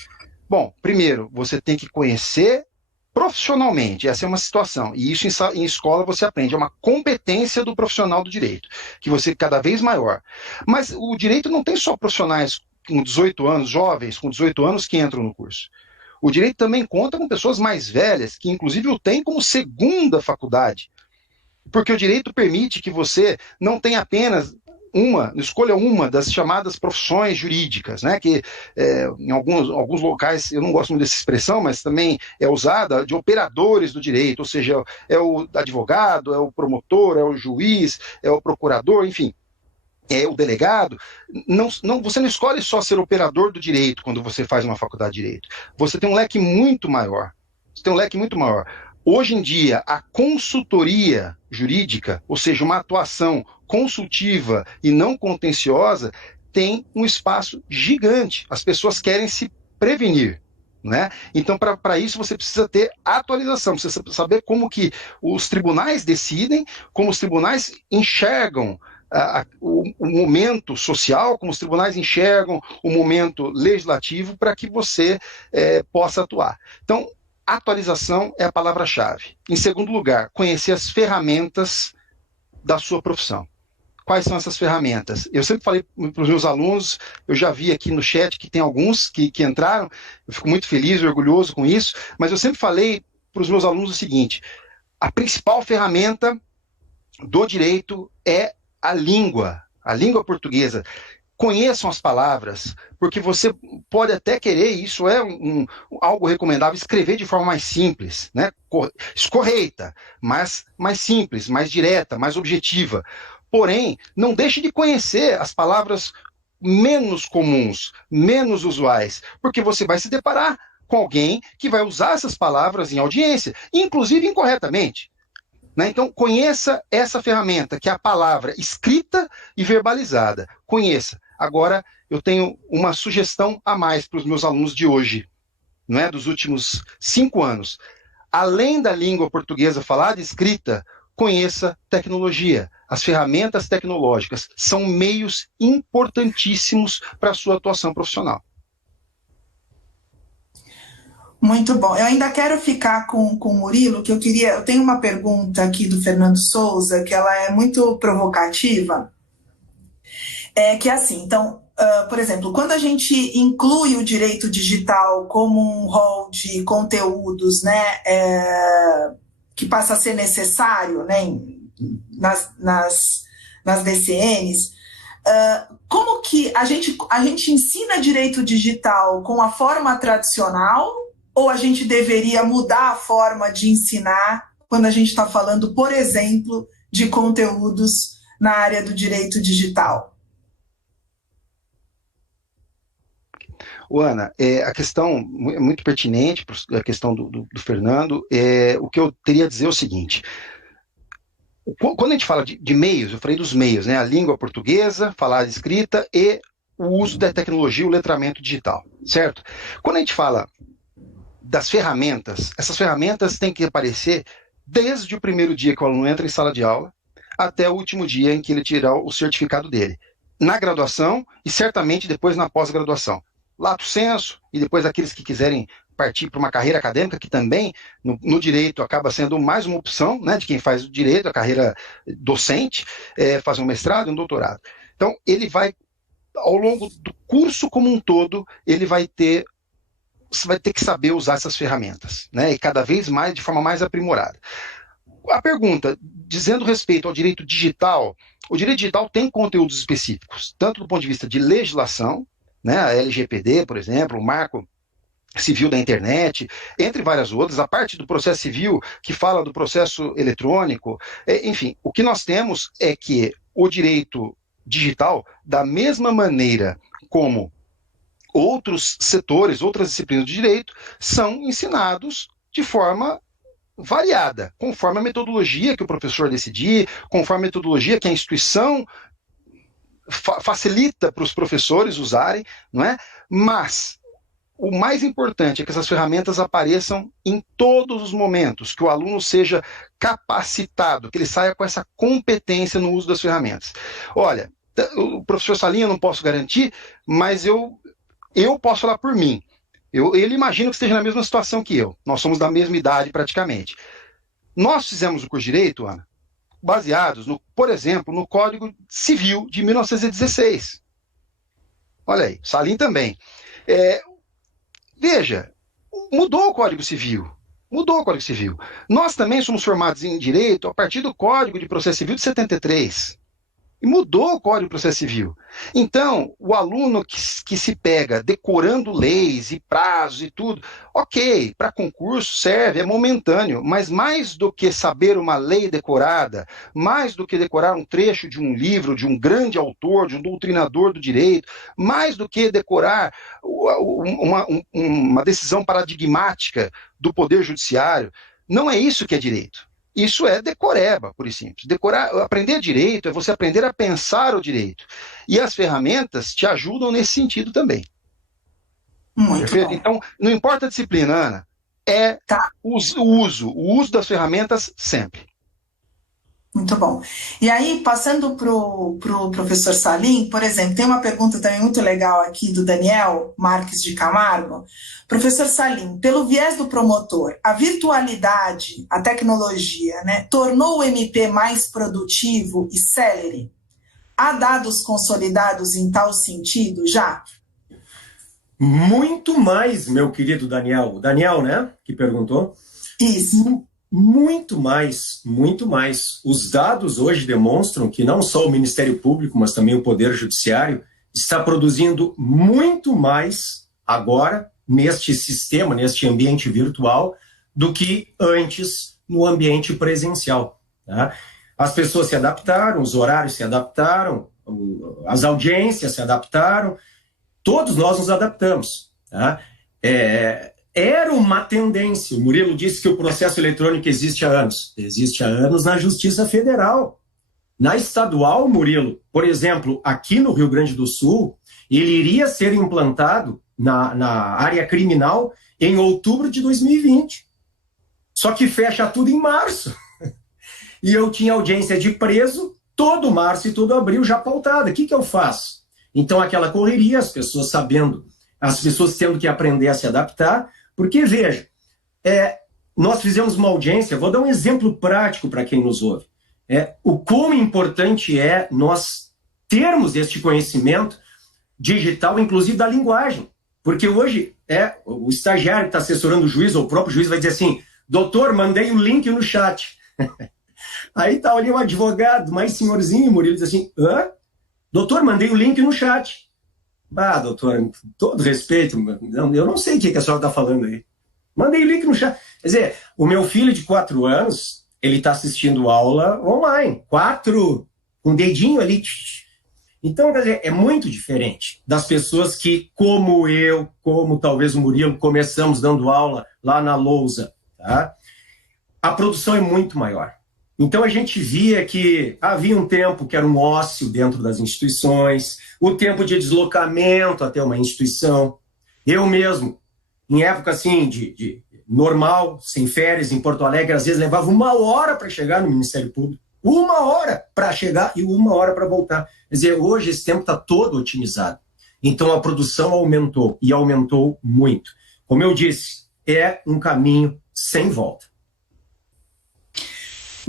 Bom, primeiro, você tem que conhecer profissionalmente, essa é uma situação, e isso em escola você aprende, é uma competência do profissional do direito, que você cada vez maior. Mas o direito não tem só profissionais com 18 anos, jovens com 18 anos que entram no curso. O direito também conta com pessoas mais velhas, que inclusive o têm como segunda faculdade, porque o direito permite que você não tenha apenas escolha uma das chamadas profissões jurídicas, né, que em alguns locais, eu não gosto muito dessa expressão, mas também é usada de operadores do direito, ou seja, é o advogado, é o promotor, é o juiz, é o procurador, enfim, é o delegado. Você não escolhe só ser operador do direito quando você faz uma faculdade de direito, você tem um leque muito maior, Hoje em dia, a consultoria jurídica, ou seja, uma atuação consultiva e não contenciosa, tem um espaço gigante. As pessoas querem se prevenir, né? Então, para isso, você precisa ter atualização, precisa saber como que os tribunais decidem, como os tribunais enxergam o momento social, como os tribunais enxergam o momento legislativo, para que você possa atuar. Então, atualização é a palavra-chave. Em segundo lugar, conhecer as ferramentas da sua profissão. Quais são essas ferramentas? Eu sempre falei para os meus alunos, eu já vi aqui no chat que tem alguns que entraram, eu fico muito feliz e orgulhoso com isso, mas eu sempre falei para os meus alunos o seguinte, a principal ferramenta do direito é a língua portuguesa. Conheçam as palavras, porque você pode até querer, isso é algo recomendável, escrever de forma mais simples, né? Escorreita, mas mais simples, mais direta, mais objetiva. Porém, não deixe de conhecer as palavras menos comuns, menos usuais, porque você vai se deparar com alguém que vai usar essas palavras em audiência, inclusive incorretamente. Então, conheça essa ferramenta, que é a palavra escrita e verbalizada. Conheça. Agora, eu tenho uma sugestão a mais para os meus alunos de hoje, dos últimos 5 anos. Além da língua portuguesa falada e escrita, conheça tecnologia. As ferramentas tecnológicas são meios importantíssimos para a sua atuação profissional. Muito bom. Eu ainda quero ficar com o Murilo, que eu tenho uma pergunta aqui do Fernando Souza, que ela é muito provocativa, que é assim, então, por exemplo, quando a gente inclui o direito digital como um rol de conteúdos, né, que passa a ser necessário, né, nas DCNs, como que a gente ensina direito digital com a forma tradicional, ou a gente deveria mudar a forma de ensinar quando a gente está falando, por exemplo, de conteúdos na área do direito digital? Ana, a questão é muito pertinente, a questão do Fernando. O que eu teria a dizer é o seguinte: quando a gente fala de meios, eu falei dos meios, né? A língua portuguesa, falada e escrita, e o uso da tecnologia, o letramento digital, certo? Quando a gente fala das ferramentas, essas ferramentas têm que aparecer desde o primeiro dia que o aluno entra em sala de aula até o último dia em que ele tirar o certificado dele, na graduação e certamente depois na pós-graduação. Lato sensu, e depois aqueles que quiserem partir para uma carreira acadêmica, que também no direito acaba sendo mais uma opção, né, de quem faz o direito, a carreira docente, fazer um mestrado e um doutorado. Então, ele vai, ao longo do curso como um todo, ele você vai ter que saber usar essas ferramentas, né? E cada vez mais, de forma mais aprimorada. A pergunta, dizendo respeito ao direito digital, o direito digital tem conteúdos específicos, tanto do ponto de vista de legislação, né? A LGPD, por exemplo, o Marco Civil da Internet, entre várias outras, a parte do processo civil que fala do processo eletrônico, enfim, o que nós temos é que o direito digital, da mesma maneira como outros setores, outras disciplinas de direito, são ensinados de forma variada, conforme a metodologia que o professor decidir, conforme a metodologia que a instituição facilita para os professores usarem, não é? Mas o mais importante é que essas ferramentas apareçam em todos os momentos, que o aluno seja capacitado, que ele saia com essa competência no uso das ferramentas. Olha, o professor Salim eu não posso garantir, mas eu posso falar por mim. Ele imagina que esteja na mesma situação que eu. Nós somos da mesma idade praticamente. Nós fizemos o curso de Direito, Ana, baseados, por exemplo, no Código Civil de 1916. Olha aí, Salim também. Veja, mudou o Código Civil. Mudou o Código Civil. Nós também somos formados em Direito a partir do Código de Processo Civil de 73. E mudou o Código de Processo Civil. Então, o aluno que se pega decorando leis e prazos e tudo, ok, para concurso serve, é momentâneo, mas mais do que saber uma lei decorada, mais do que decorar um trecho de um livro, de um grande autor, de um doutrinador do direito, mais do que decorar uma decisão paradigmática do Poder Judiciário, não é isso que é direito. Isso é decoreba, por simples. Aprender direito é você aprender a pensar o direito. E as ferramentas te ajudam nesse sentido também. Muito perfeito? Bom. Então, não importa a disciplina, Ana, o uso das ferramentas sempre. Muito bom. E aí, passando para o professor Salim, por exemplo, tem uma pergunta também muito legal aqui do Daniel Marques de Camargo. Professor Salim, pelo viés do promotor, a virtualidade, a tecnologia, né, tornou o MP mais produtivo e célere? Há dados consolidados em tal sentido já? Muito mais, meu querido Daniel. O Daniel, né, que perguntou? Isso. Muito mais, muito mais. Os dados hoje demonstram que não só o Ministério Público, mas também o Poder Judiciário está produzindo muito mais agora neste sistema, neste ambiente virtual, do que antes no ambiente presencial. Tá? As pessoas se adaptaram, os horários se adaptaram, as audiências se adaptaram, todos nós nos adaptamos. Tá? Era uma tendência. O Murilo disse que o processo eletrônico existe há anos. Existe há anos na Justiça Federal. Na estadual, Murilo, por exemplo, aqui no Rio Grande do Sul, ele iria ser implantado na área criminal em outubro de 2020. Só que fecha tudo em março. E eu tinha audiência de preso todo março e todo abril já pautada. O que eu faço? Então, aquela correria, as pessoas sabendo, as pessoas tendo que aprender a se adaptar. Porque, veja, nós fizemos uma audiência, vou dar um exemplo prático para quem nos ouve. O quão importante é nós termos este conhecimento digital, inclusive da linguagem. Porque hoje o estagiário que está assessorando o juiz, ou o próprio juiz, vai dizer assim: doutor, mandei o link no chat. Aí está ali um advogado, mais senhorzinho, Murilo, diz assim: hã? Doutor, mandei o link no chat. Ah, doutor, com todo respeito, eu não sei o que a senhora está falando aí. Mandei o link no chat. Quer dizer, o meu filho de 4 anos, ele está assistindo aula online. 4, com o dedinho ali. Então, quer dizer, é muito diferente das pessoas que, como eu, como talvez o Murilo, começamos dando aula lá na Lousa. Tá? A produção é muito maior. Então, a gente via que havia um tempo que era um ócio dentro das instituições, o tempo de deslocamento até uma instituição. Eu mesmo, em época assim, de normal, sem férias, em Porto Alegre, às vezes levava 1 hora para chegar no Ministério Público. 1 hora para chegar e 1 hora para voltar. Quer dizer, hoje esse tempo está todo otimizado. Então, a produção aumentou, e aumentou muito. Como eu disse, é um caminho sem volta.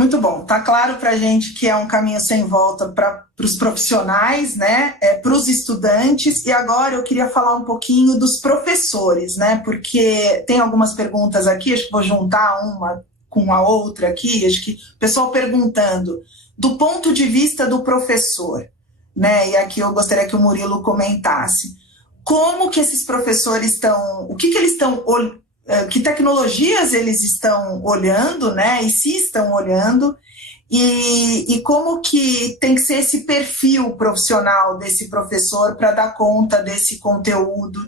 Muito bom, tá claro para a gente que é um caminho sem volta para os profissionais, né? Para os estudantes, e agora eu queria falar um pouquinho dos professores, né? Porque tem algumas perguntas aqui, acho que vou juntar uma com a outra aqui, acho que o pessoal perguntando do ponto de vista do professor, né? E aqui eu gostaria que o Murilo comentasse como que esses professores estão, o que eles estão olhando, que tecnologias eles estão olhando, né? E se estão olhando, e como que tem que ser esse perfil profissional desse professor para dar conta desse conteúdo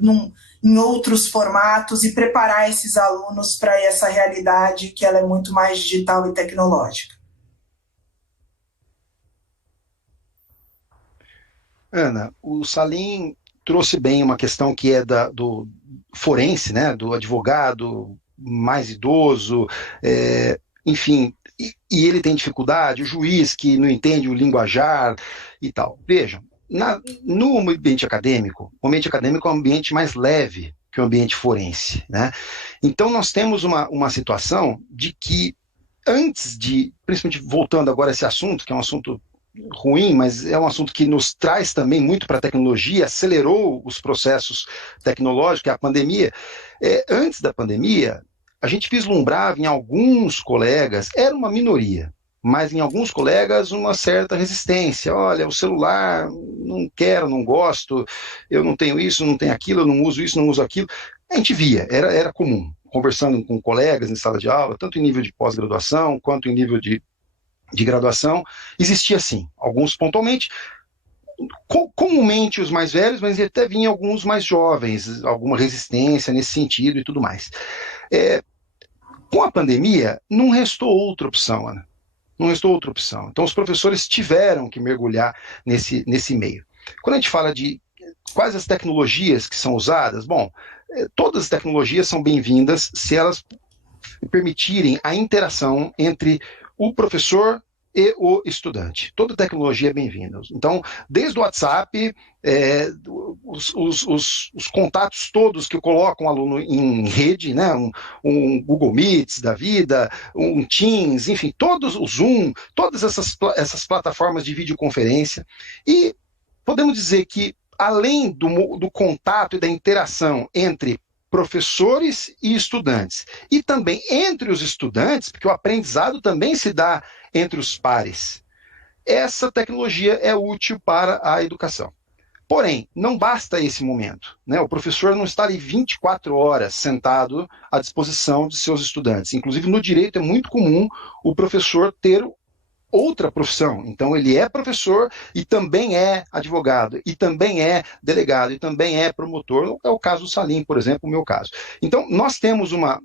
em outros formatos e preparar esses alunos para essa realidade que ela é muito mais digital e tecnológica. Ana, o Salim trouxe bem uma questão que é do forense, né, do advogado mais idoso, enfim, e ele tem dificuldade, o juiz que não entende o linguajar e tal. Vejam, no ambiente acadêmico, o ambiente acadêmico é um ambiente mais leve que o ambiente forense, né? Então nós temos uma situação de que antes de, principalmente voltando agora a esse assunto, que é um assunto ruim, mas é um assunto que nos traz também muito para a tecnologia, acelerou os processos tecnológicos, que é a pandemia. Antes da pandemia, a gente vislumbrava em alguns colegas, era uma minoria, mas em alguns colegas uma certa resistência. Olha, o celular, não quero, não gosto, eu não tenho isso, não tenho aquilo, eu não uso isso, não uso aquilo. A gente via, era comum, conversando com colegas em sala de aula, tanto em nível de pós-graduação, quanto em nível de graduação, existia sim, alguns pontualmente, comumente os mais velhos, mas até vinha alguns mais jovens, alguma resistência nesse sentido e tudo mais. Com a pandemia, não restou outra opção, Ana. Não restou outra opção. Então, os professores tiveram que mergulhar nesse meio. Quando a gente fala de quais as tecnologias que são usadas, bom, todas as tecnologias são bem-vindas se elas permitirem a interação entre o professor e o estudante. Toda tecnologia é bem-vinda. Então, desde o WhatsApp, os contatos todos que colocam o aluno em rede, né, um Google Meets da vida, um Teams, enfim, todos o Zoom, todas essas plataformas de videoconferência. E podemos dizer que, além do contato e da interação entre professores e estudantes, e também entre os estudantes, porque o aprendizado também se dá entre os pares, essa tecnologia é útil para a educação. Porém, não basta esse momento, né? O professor não está ali 24 horas sentado à disposição de seus estudantes. Inclusive, no direito é muito comum o professor ter outra profissão. Então, ele é professor e também é advogado, e também é delegado, e também é promotor. É o caso do Salim, por exemplo, o meu caso. Então, nós temos uma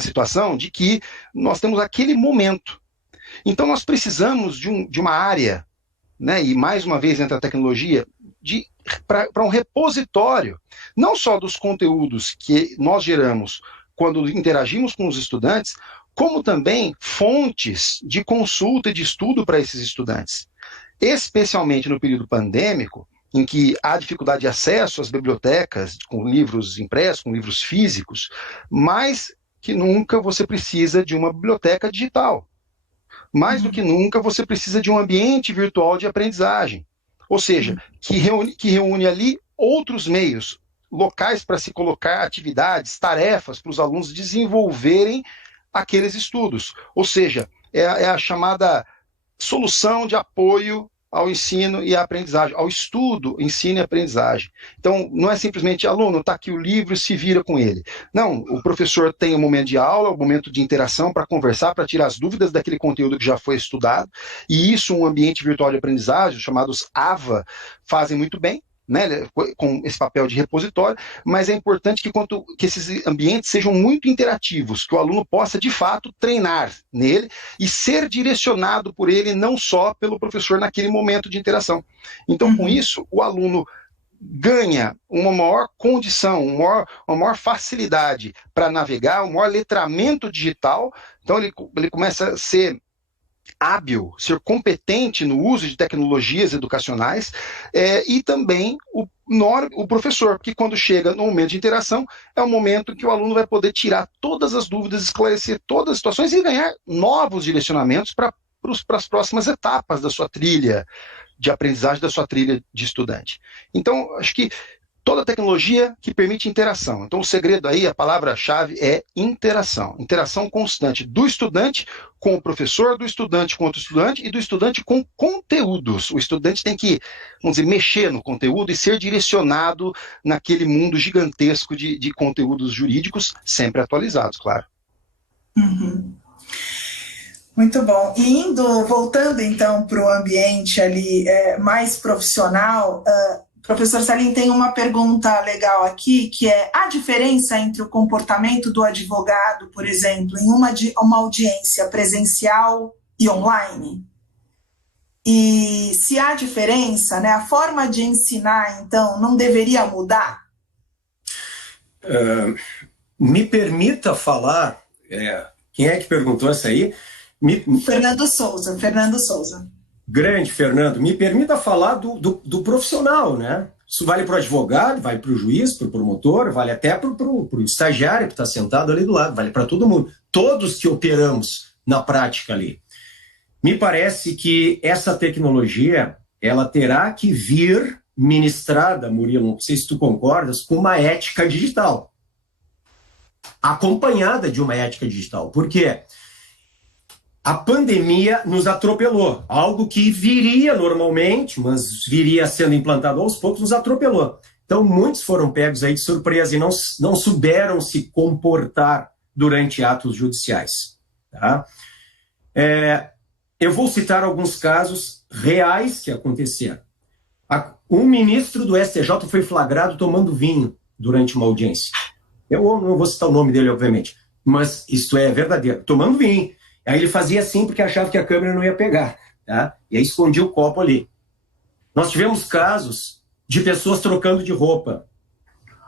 situação de que nós temos aquele momento. Então, nós precisamos de uma área, né, e mais uma vez entra a tecnologia, para um repositório, não só dos conteúdos que nós geramos quando interagimos com os estudantes, como também fontes de consulta e de estudo para esses estudantes. Especialmente no período pandêmico, em que há dificuldade de acesso às bibliotecas, com livros impressos, com livros físicos, mais que nunca você precisa de uma biblioteca digital. Mais do que nunca você precisa de um ambiente virtual de aprendizagem. Ou seja, que reúne ali outros meios, locais para se colocar atividades, tarefas para os alunos desenvolverem aqueles estudos. Ou seja, é a chamada solução de apoio ao ensino e à aprendizagem, ao estudo, ensino e aprendizagem. Então, não é simplesmente, aluno, está aqui o livro e se vira com ele. Não, o professor tem um momento de aula, um momento de interação para conversar, para tirar as dúvidas daquele conteúdo que já foi estudado, e isso um ambiente virtual de aprendizagem, chamados AVA, fazem muito bem, né, com esse papel de repositório, mas é importante que esses ambientes sejam muito interativos, que o aluno possa, de fato, treinar nele e ser direcionado por ele, não só pelo professor naquele momento de interação. Então, com isso, o aluno ganha uma maior condição, uma maior facilidade para navegar, um maior letramento digital, então ele começa a ser hábil, ser competente no uso de tecnologias educacionais, e também o professor, porque quando chega no momento de interação, é o momento que o aluno vai poder tirar todas as dúvidas, esclarecer todas as situações e ganhar novos direcionamentos para as próximas etapas da sua trilha de aprendizagem, da sua trilha de estudante. Então, acho que toda tecnologia que permite interação. Então, o segredo aí, a palavra-chave é interação. Interação constante do estudante com o professor, do estudante com outro estudante e do estudante com conteúdos. O estudante tem que, vamos dizer, mexer no conteúdo e ser direcionado naquele mundo gigantesco de conteúdos jurídicos, sempre atualizados, claro. Uhum. Muito bom. E voltando então para o ambiente ali mais profissional, professor Salim, tem uma pergunta legal aqui, que é a diferença entre o comportamento do advogado, por exemplo, em uma audiência presencial e online? E se há diferença, né, a forma de ensinar, então, não deveria mudar? Me permita falar, quem é que perguntou isso aí? Fernando Souza. Grande, Fernando. Me permita falar do profissional, né? Isso vale para o advogado, vale para o juiz, para o promotor, vale até para o estagiário que está sentado ali do lado, vale para todo mundo. Todos que operamos na prática ali. Me parece que essa tecnologia, ela terá que vir ministrada, Murilo, não sei se tu concordas, com uma ética digital. Acompanhada de uma ética digital. Por quê? A pandemia nos atropelou. Algo que viria normalmente, mas viria sendo implantado aos poucos, nos atropelou. Então, muitos foram pegos aí de surpresa e não souberam se comportar durante atos judiciais. Tá? Eu vou citar alguns casos reais que aconteceram. Um ministro do STJ foi flagrado tomando vinho durante uma audiência. Eu não vou citar o nome dele, obviamente, mas isto é verdadeiro. Tomando vinho. Aí ele fazia assim porque achava que a câmera não ia pegar, tá? E aí escondia o copo ali. Nós tivemos casos de pessoas trocando de roupa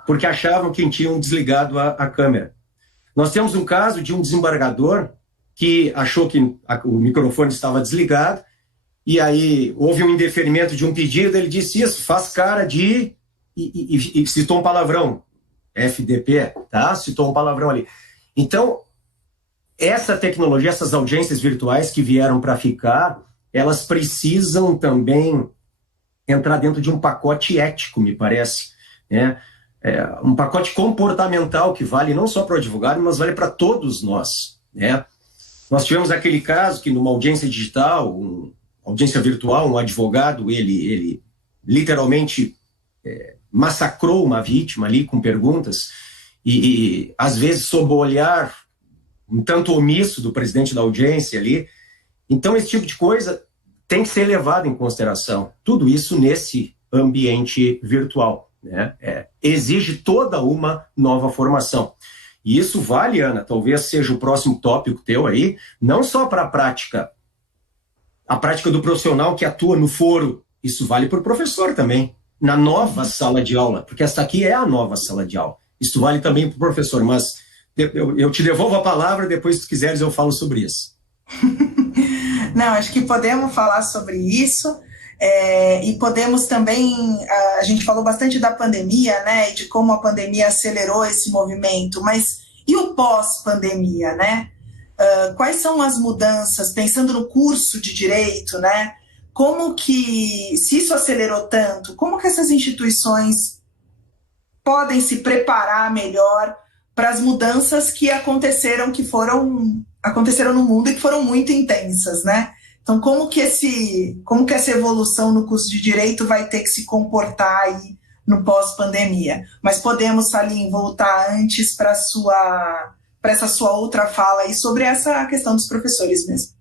porque achavam que tinham desligado a câmera. Nós temos um caso de um desembargador que achou que o microfone estava desligado e aí houve um indeferimento de um pedido, ele disse isso, faz cara de... e citou um palavrão, FDP, tá? Citou um palavrão ali. Então, essa tecnologia, essas audiências virtuais que vieram para ficar, elas precisam também entrar dentro de um pacote ético, me parece, né? Um pacote comportamental que vale não só para o advogado, mas vale para todos nós, né? Nós tivemos aquele caso que numa audiência digital, audiência virtual, um advogado, ele literalmente massacrou uma vítima ali com perguntas e às vezes sob o olhar um tanto omisso do presidente da audiência ali. Então, esse tipo de coisa tem que ser levado em consideração. Tudo isso nesse ambiente virtual, né? Exige toda uma nova formação. E isso vale, Ana, talvez seja o próximo tópico teu aí, não só para a prática do profissional que atua no foro, isso vale para o professor também, na nova sala de aula, porque essa aqui é a nova sala de aula. Isso vale também para o professor, mas eu te devolvo a palavra, depois, se quiseres, eu falo sobre isso. Não, acho que podemos falar sobre isso, e podemos também, a gente falou bastante da pandemia, né, e de como a pandemia acelerou esse movimento, mas e o pós-pandemia, né? Quais são as mudanças, pensando no curso de Direito, né? Como que, se isso acelerou tanto, como que essas instituições podem se preparar melhor para as mudanças que aconteceram no mundo e que foram muito intensas, né? Então, como que essa evolução no curso de Direito vai ter que se comportar aí no pós-pandemia? Mas podemos, Salim, voltar antes para essa sua outra fala aí sobre essa questão dos professores mesmo.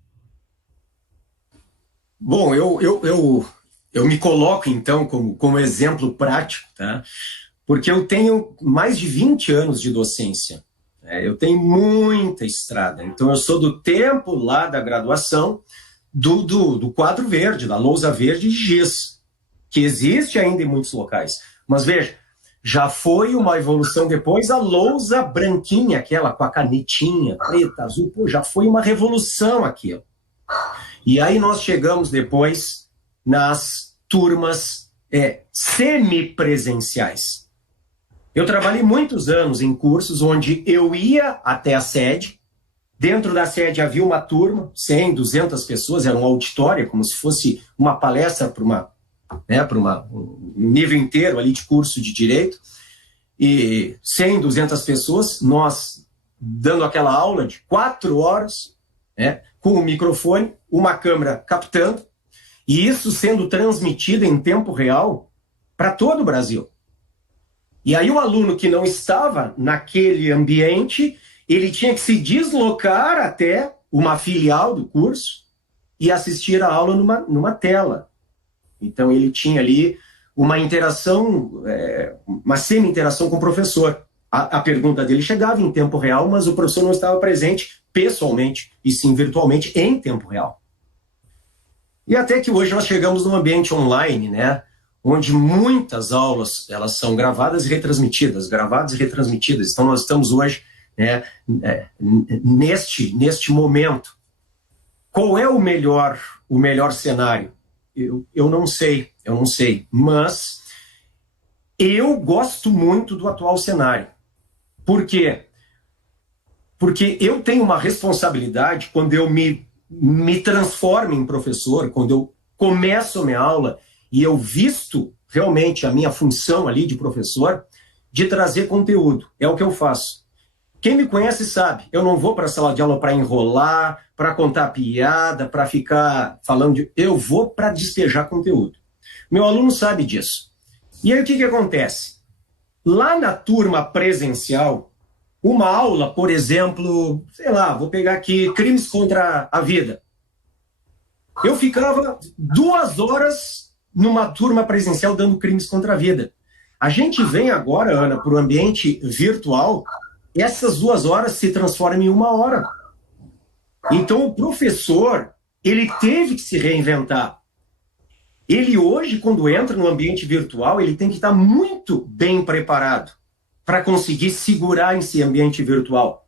Bom, eu me coloco, então, como exemplo prático, tá? Porque eu tenho mais de 20 anos de docência. Eu tenho muita estrada. Então, eu sou do tempo lá da graduação do quadro verde, da lousa verde de giz, que existe ainda em muitos locais. Mas, veja, já foi uma evolução depois a lousa branquinha, aquela com a canetinha preta, azul, já foi uma revolução aquilo. E aí nós chegamos depois nas turmas semipresenciais. Eu trabalhei muitos anos em cursos onde eu ia até a sede. Dentro da sede havia uma turma, 100, 200 pessoas, era um auditório, como se fosse uma palestra para um nível inteiro ali de curso de direito. E 100, 200 pessoas, nós dando aquela aula de 4 horas, com o microfone, uma câmera captando, e isso sendo transmitido em tempo real para todo o Brasil. E aí o aluno que não estava naquele ambiente, ele tinha que se deslocar até uma filial do curso e assistir a aula numa tela. Então ele tinha ali uma interação, uma semi-interação com o professor. A pergunta dele chegava em tempo real, mas o professor não estava presente pessoalmente, e sim virtualmente em tempo real. E até que hoje nós chegamos num ambiente online, né, onde muitas aulas elas são gravadas e retransmitidas, gravadas e retransmitidas. Então nós estamos hoje neste momento. Qual é o melhor cenário? Eu não sei, mas eu gosto muito do atual cenário. Por quê? Porque eu tenho uma responsabilidade quando eu me transformo em professor, quando eu começo a minha aula e eu visto realmente a minha função ali de professor, de trazer conteúdo. É o que eu faço. Quem me conhece sabe, eu não vou para a sala de aula para enrolar, para contar piada, para ficar falando eu vou para despejar conteúdo. Meu aluno sabe disso. E aí o que acontece? Lá na turma presencial, uma aula, por exemplo, sei lá, vou pegar aqui crimes contra a vida. Eu ficava 2 horas numa turma presencial dando crimes contra a vida. A gente vem agora, Ana, para o ambiente virtual, essas 2 horas se transformam em 1 hora. Então o professor, ele teve que se reinventar. Ele hoje, quando entra no ambiente virtual, ele tem que estar muito bem preparado para conseguir segurar esse ambiente virtual.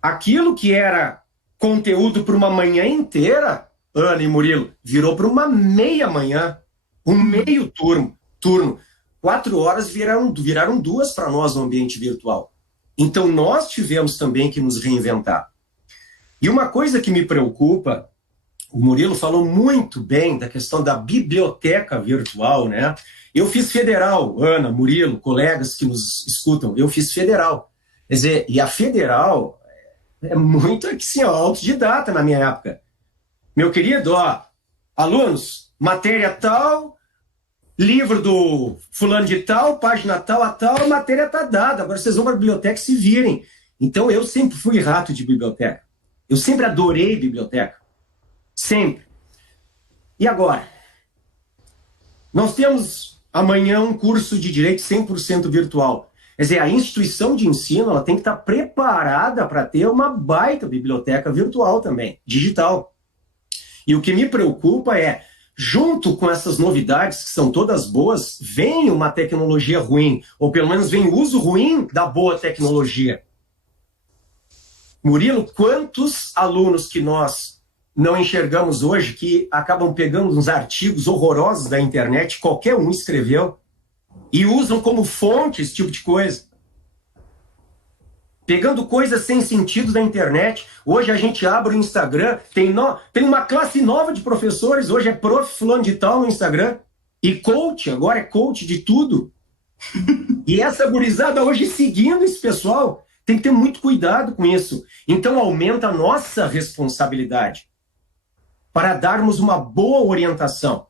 Aquilo que era conteúdo para uma manhã inteira, Ana e Murilo, virou para uma meia manhã, um meio turno. 4 horas viraram 2 para nós no ambiente virtual. Então nós tivemos também que nos reinventar. E uma coisa que me preocupa, o Murilo falou muito bem da questão da biblioteca virtual, né? Eu fiz federal, Ana, Murilo, colegas que nos escutam, eu fiz federal. Quer dizer, e a federal é muito assim, autodidata na minha época. Meu querido, alunos, matéria tal, livro do fulano de tal, página tal a tal, a matéria está dada. Agora vocês vão para a biblioteca e se virem. Então eu sempre fui rato de biblioteca. Eu sempre adorei biblioteca. Sempre. E agora? Nós temos amanhã um curso de direito 100% virtual. Quer dizer, a instituição de ensino ela tem que estar preparada para ter uma baita biblioteca virtual também, digital. E o que me preocupa é, junto com essas novidades, que são todas boas, vem uma tecnologia ruim, ou pelo menos vem o uso ruim da boa tecnologia. Murilo, quantos alunos que nós não enxergamos hoje que acabam pegando uns artigos horrorosos da internet, qualquer um escreveu, e usam como fonte esse tipo de coisa? Pegando coisas sem sentido da internet. Hoje a gente abre o Instagram, tem uma classe nova de professores, hoje é prof fulano de tal no Instagram, e coach, agora é coach de tudo. E essa gurizada hoje seguindo esse pessoal, tem que ter muito cuidado com isso. Então aumenta a nossa responsabilidade para darmos uma boa orientação.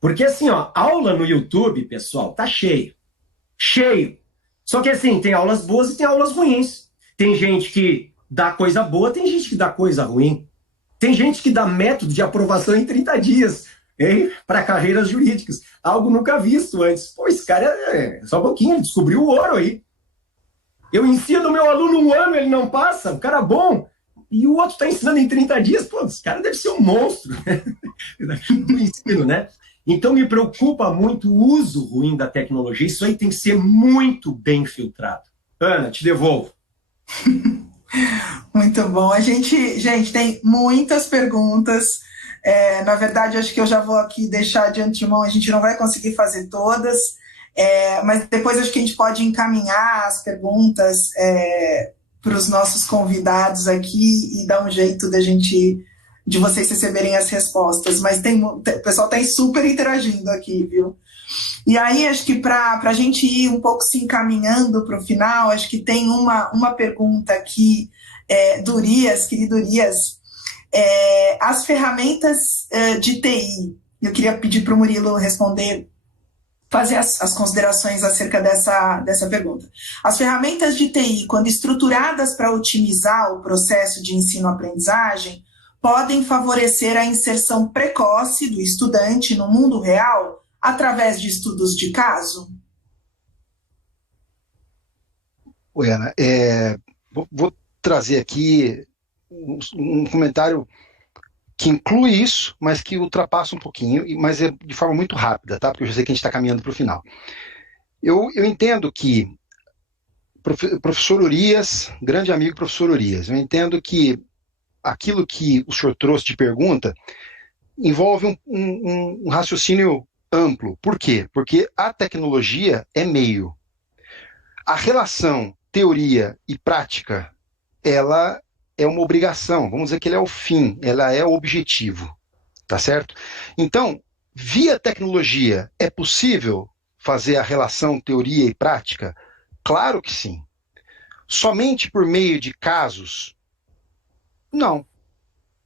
Porque assim, aula no YouTube, pessoal, tá cheio. Cheio. Só que assim, tem aulas boas e tem aulas ruins. Tem gente que dá coisa boa, tem gente que dá coisa ruim. Tem gente que dá método de aprovação em 30 dias para carreiras jurídicas. Algo nunca visto antes. Pô, esse cara só um pouquinho, ele descobriu o ouro aí. Eu ensino meu aluno 1 ano, ele não passa, o cara é bom. E o outro está ensinando em 30 dias. Pô, esse cara deve ser um monstro do ensino, né? Então me preocupa muito o uso ruim da tecnologia. Isso aí tem que ser muito bem filtrado. Ana, te devolvo. Muito bom. A gente tem muitas perguntas. Na verdade, acho que eu já vou aqui deixar de antemão, a gente não vai conseguir fazer todas, mas depois acho que a gente pode encaminhar as perguntas para os nossos convidados aqui e dar um jeito de vocês receberem as respostas. Mas o pessoal está super interagindo aqui, viu? E aí, acho que para a gente ir um pouco se encaminhando para o final, acho que tem uma pergunta aqui do Urias, querido Urias, as ferramentas de TI. Eu queria pedir para o Murilo responder, fazer as considerações acerca dessa pergunta. As ferramentas de TI, quando estruturadas para otimizar o processo de ensino-aprendizagem, podem favorecer a inserção precoce do estudante no mundo real através de estudos de caso? Oi, Ana, vou trazer aqui um comentário que inclui isso, mas que ultrapassa um pouquinho, mas é de forma muito rápida, tá? Porque eu já sei que a gente está caminhando para o final. Eu entendo que, professor Urias, grande amigo professor Urias, eu entendo que aquilo que o senhor trouxe de pergunta envolve um raciocínio amplo. Por quê? Porque a tecnologia é meio. A relação teoria e prática, ela é uma obrigação, vamos dizer que ele é o fim, ela é o objetivo, tá certo? Então, via tecnologia, é possível fazer a relação teoria e prática? Claro que sim. Somente por meio de casos? Não.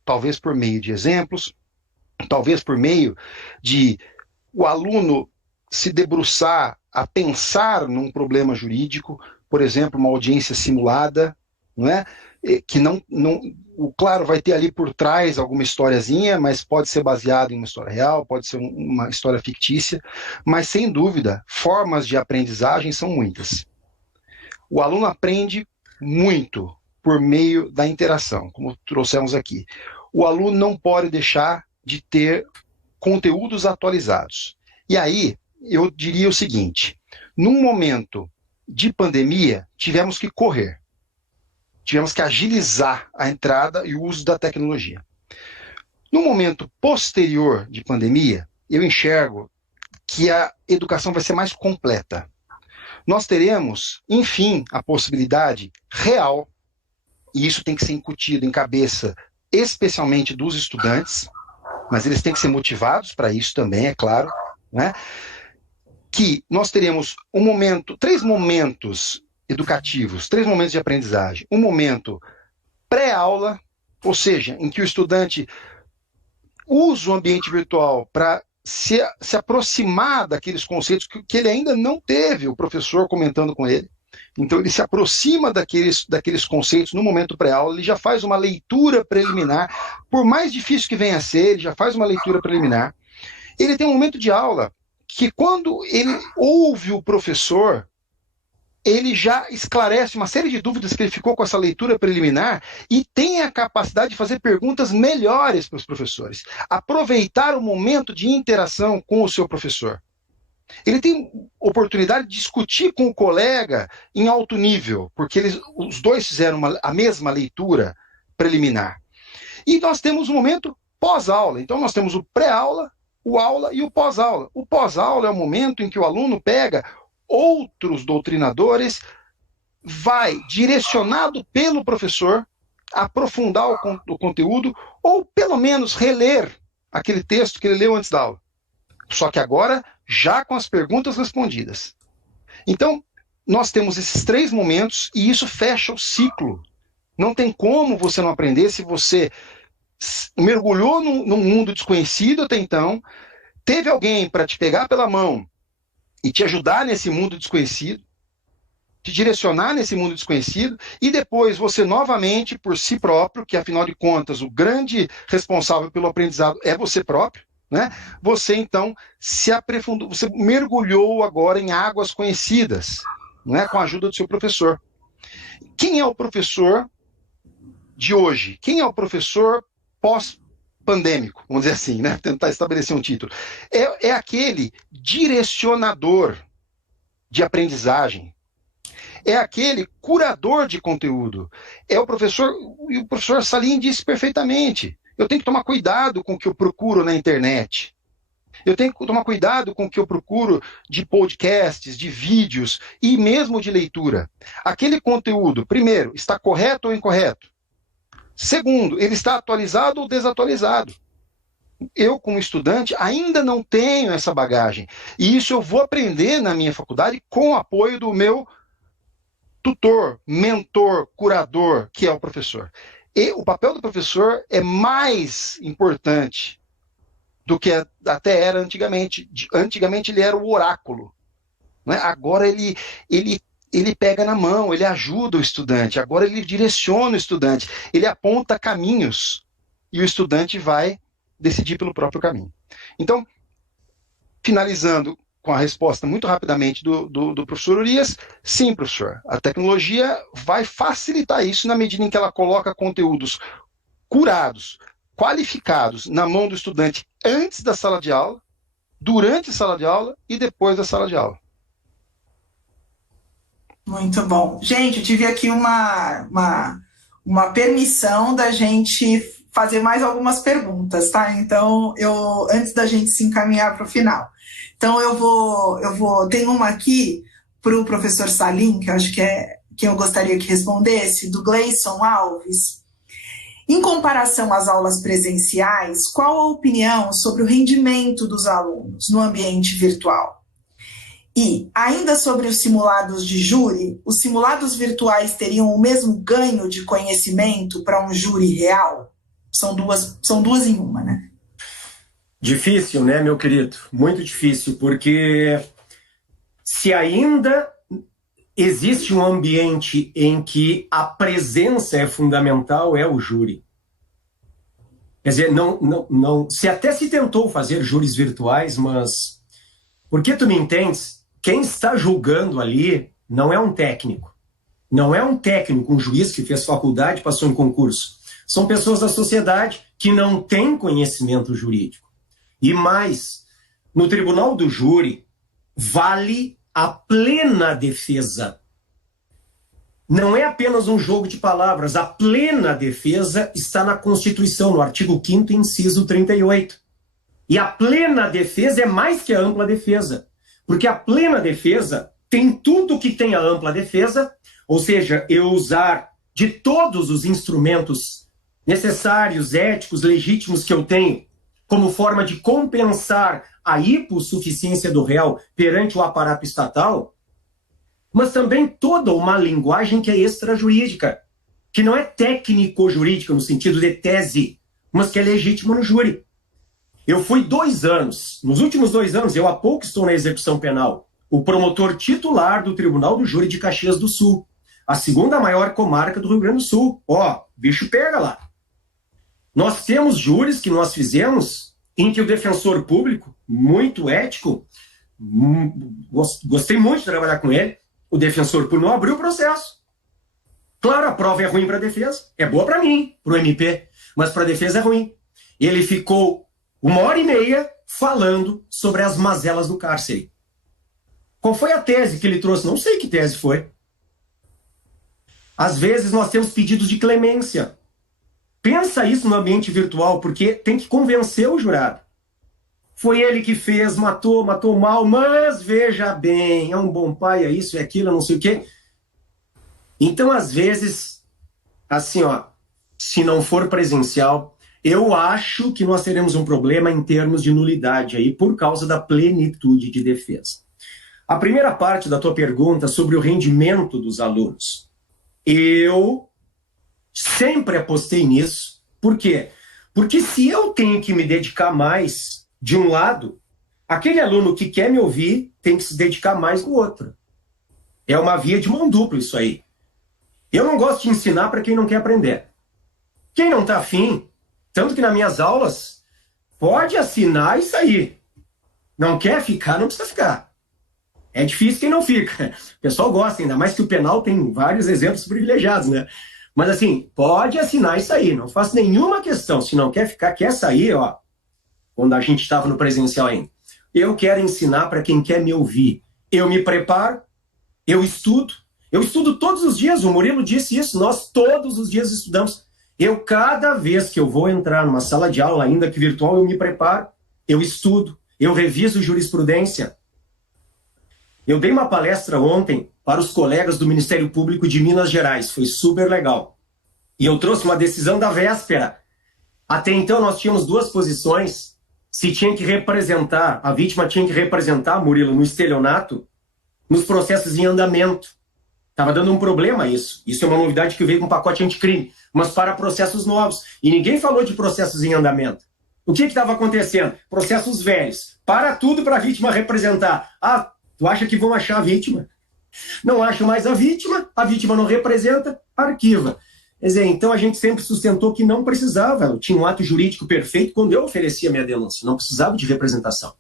Talvez por meio de exemplos, talvez por meio de o aluno se debruçar a pensar num problema jurídico, por exemplo, uma audiência simulada, não é? Que claro, vai ter ali por trás alguma historiazinha, mas pode ser baseado em uma história real, pode ser uma história fictícia, mas sem dúvida, formas de aprendizagem são muitas. O aluno aprende muito por meio da interação, como trouxemos aqui. O aluno não pode deixar de ter conteúdos atualizados. E aí, eu diria o seguinte, num momento de pandemia, tivemos que correr. Tivemos que agilizar a entrada e o uso da tecnologia. No momento posterior de pandemia, eu enxergo que a educação vai ser mais completa. Nós teremos, enfim, a possibilidade real, e isso tem que ser incutido em cabeça, especialmente dos estudantes, mas eles têm que ser motivados para isso também, é claro, né? Que nós teremos três momentos educativos, 3 momentos de aprendizagem. Um momento pré-aula, ou seja, em que o estudante usa o ambiente virtual para se aproximar daqueles conceitos que ele ainda não teve o professor comentando com ele. Então ele se aproxima daqueles conceitos no momento pré-aula, ele já faz uma leitura preliminar, por mais difícil que venha a ser, ele já faz uma leitura preliminar. Ele tem um momento de aula que quando ele ouve o professor, ele já esclarece uma série de dúvidas que ele ficou com essa leitura preliminar e tem a capacidade de fazer perguntas melhores para os professores. Aproveitar o momento de interação com o seu professor. Ele tem oportunidade de discutir com o colega em alto nível, porque os dois fizeram a mesma leitura preliminar. E nós temos um momento pós-aula. Então nós temos o pré-aula, o aula e o pós-aula. O pós-aula é o momento em que o aluno pega outros doutrinadores, vai, direcionado pelo professor, aprofundar o conteúdo, ou pelo menos reler aquele texto que ele leu antes da aula. Só que agora, já com as perguntas respondidas. Então, nós temos esses 3 momentos e isso fecha o ciclo. Não tem como você não aprender se você mergulhou num mundo desconhecido até então, teve alguém para te pegar pela mão e te ajudar nesse mundo desconhecido, te direcionar nesse mundo desconhecido, e depois você novamente, por si próprio, que afinal de contas o grande responsável pelo aprendizado é você próprio, né? Você então se aprofundou, você mergulhou agora em águas conhecidas, né? Com a ajuda do seu professor. Quem é o professor de hoje? Quem é o professor pós-pandêmico, vamos dizer assim, né? Tentar estabelecer um título. É aquele direcionador de aprendizagem. É aquele curador de conteúdo. É o professor, e o professor Salim disse perfeitamente, Eu tenho que tomar cuidado com o que eu procuro na internet. Eu tenho que tomar cuidado com o que eu procuro de podcasts, de vídeos e mesmo de leitura. Aquele conteúdo, primeiro, está correto ou incorreto? Segundo, ele está atualizado ou desatualizado? Eu, como estudante, ainda não tenho essa bagagem. E isso eu vou aprender na minha faculdade com o apoio do meu tutor, mentor, curador, que é o professor. E o papel do professor é mais importante do que até era antigamente. Antigamente ele era o oráculo, né? Agora ele pega na mão, ele ajuda o estudante, agora ele direciona o estudante, ele aponta caminhos e o estudante vai decidir pelo próprio caminho. Então, finalizando com a resposta muito rapidamente do professor Urias, sim, professor, a tecnologia vai facilitar isso na medida em que ela coloca conteúdos curados, qualificados na mão do estudante antes da sala de aula, durante a sala de aula e depois da sala de aula. Muito bom. Gente, eu tive aqui uma permissão da gente fazer mais algumas perguntas, tá? Então, antes da gente se encaminhar para o final. Então, tem uma aqui para o professor Salim, que eu acho que é quem eu gostaria que respondesse, do Gleison Alves. Em comparação às aulas presenciais, qual a opinião sobre o rendimento dos alunos no ambiente virtual? E, ainda sobre os simulados de júri, os simulados virtuais teriam o mesmo ganho de conhecimento para um júri real? São duas em uma, né? Difícil, né, meu querido? Muito difícil, porque se ainda existe um ambiente em que a presença é fundamental, é o júri. Quer dizer, não, se até se tentou fazer júris virtuais, mas, porque tu me entendes, quem está julgando ali não é um técnico. Não é um técnico, um juiz que fez faculdade e passou em concurso. São pessoas da sociedade que não têm conhecimento jurídico. E mais, no tribunal do júri, vale a plena defesa. Não é apenas um jogo de palavras. A plena defesa está na Constituição, no artigo 5º, inciso 38. E a plena defesa é mais que a ampla defesa. Porque a plena defesa tem tudo que tem a ampla defesa, ou seja, eu usar de todos os instrumentos necessários, éticos, legítimos que eu tenho, como forma de compensar a hipossuficiência do réu perante o aparato estatal, mas também toda uma linguagem que é extrajurídica, que não é técnico-jurídica no sentido de tese, mas que é legítima no júri. Eu fui 2 anos, nos últimos 2 anos, eu há pouco estou na execução penal, o promotor titular do Tribunal do Júri de Caxias do Sul, a segunda maior comarca do Rio Grande do Sul. Ó, bicho pega lá. Nós temos júris que nós fizemos em que o defensor público, muito ético, gostei muito de trabalhar com ele, o defensor público não abriu o processo. Claro, a prova é ruim para a defesa, é boa para mim, para o MP, mas para a defesa é ruim. Ele ficou 1h30 falando sobre as mazelas do cárcere. Qual foi a tese que ele trouxe? Não sei que tese foi. Às vezes nós temos pedidos de clemência. Pensa isso no ambiente virtual, porque tem que convencer o jurado. Foi ele que fez, matou mal, mas veja bem, é um bom pai, é isso, é aquilo, não sei o quê. Então, às vezes, assim, ó, se não for presencial, eu acho que nós teremos um problema em termos de nulidade aí, por causa da plenitude de defesa. A primeira parte da tua pergunta sobre o rendimento dos alunos. Eu sempre apostei nisso. Por quê? Porque se eu tenho que me dedicar mais de um lado, aquele aluno que quer me ouvir tem que se dedicar mais do outro. É uma via de mão dupla isso aí. Eu não gosto de ensinar para quem não quer aprender. Quem não está afim, tanto que nas minhas aulas, pode assinar e sair. Não quer ficar, não precisa ficar. É difícil quem não fica. O pessoal gosta, ainda mais que o penal tem vários exemplos privilegiados, né? Mas assim, pode assinar e sair, não faço nenhuma questão. Se não quer ficar, quer sair, ó, quando a gente estava no presencial ainda. Eu quero ensinar para quem quer me ouvir. Eu me preparo, eu estudo todos os dias, o Murilo disse isso, nós todos os dias estudamos. Cada vez que eu vou entrar numa sala de aula, ainda que virtual, eu me preparo, eu estudo, eu reviso jurisprudência. Eu dei uma palestra ontem para os colegas do Ministério Público de Minas Gerais, foi super legal. E eu trouxe uma decisão da véspera. Até então nós tínhamos duas posições, se tinha que representar, a vítima tinha que representar, Murilo, no estelionato, nos processos em andamento. Estava dando um problema isso. Isso é uma novidade que veio com o pacote anticrime, mas para processos novos. E ninguém falou de processos em andamento. O que estava acontecendo? Processos velhos. Para tudo para a vítima representar. Ah, tu acha que vão achar a vítima? Não acham mais a vítima não representa, arquiva. Quer dizer, então a gente sempre sustentou que não precisava. Eu tinha um ato jurídico perfeito quando eu oferecia minha denúncia. Não precisava de representação.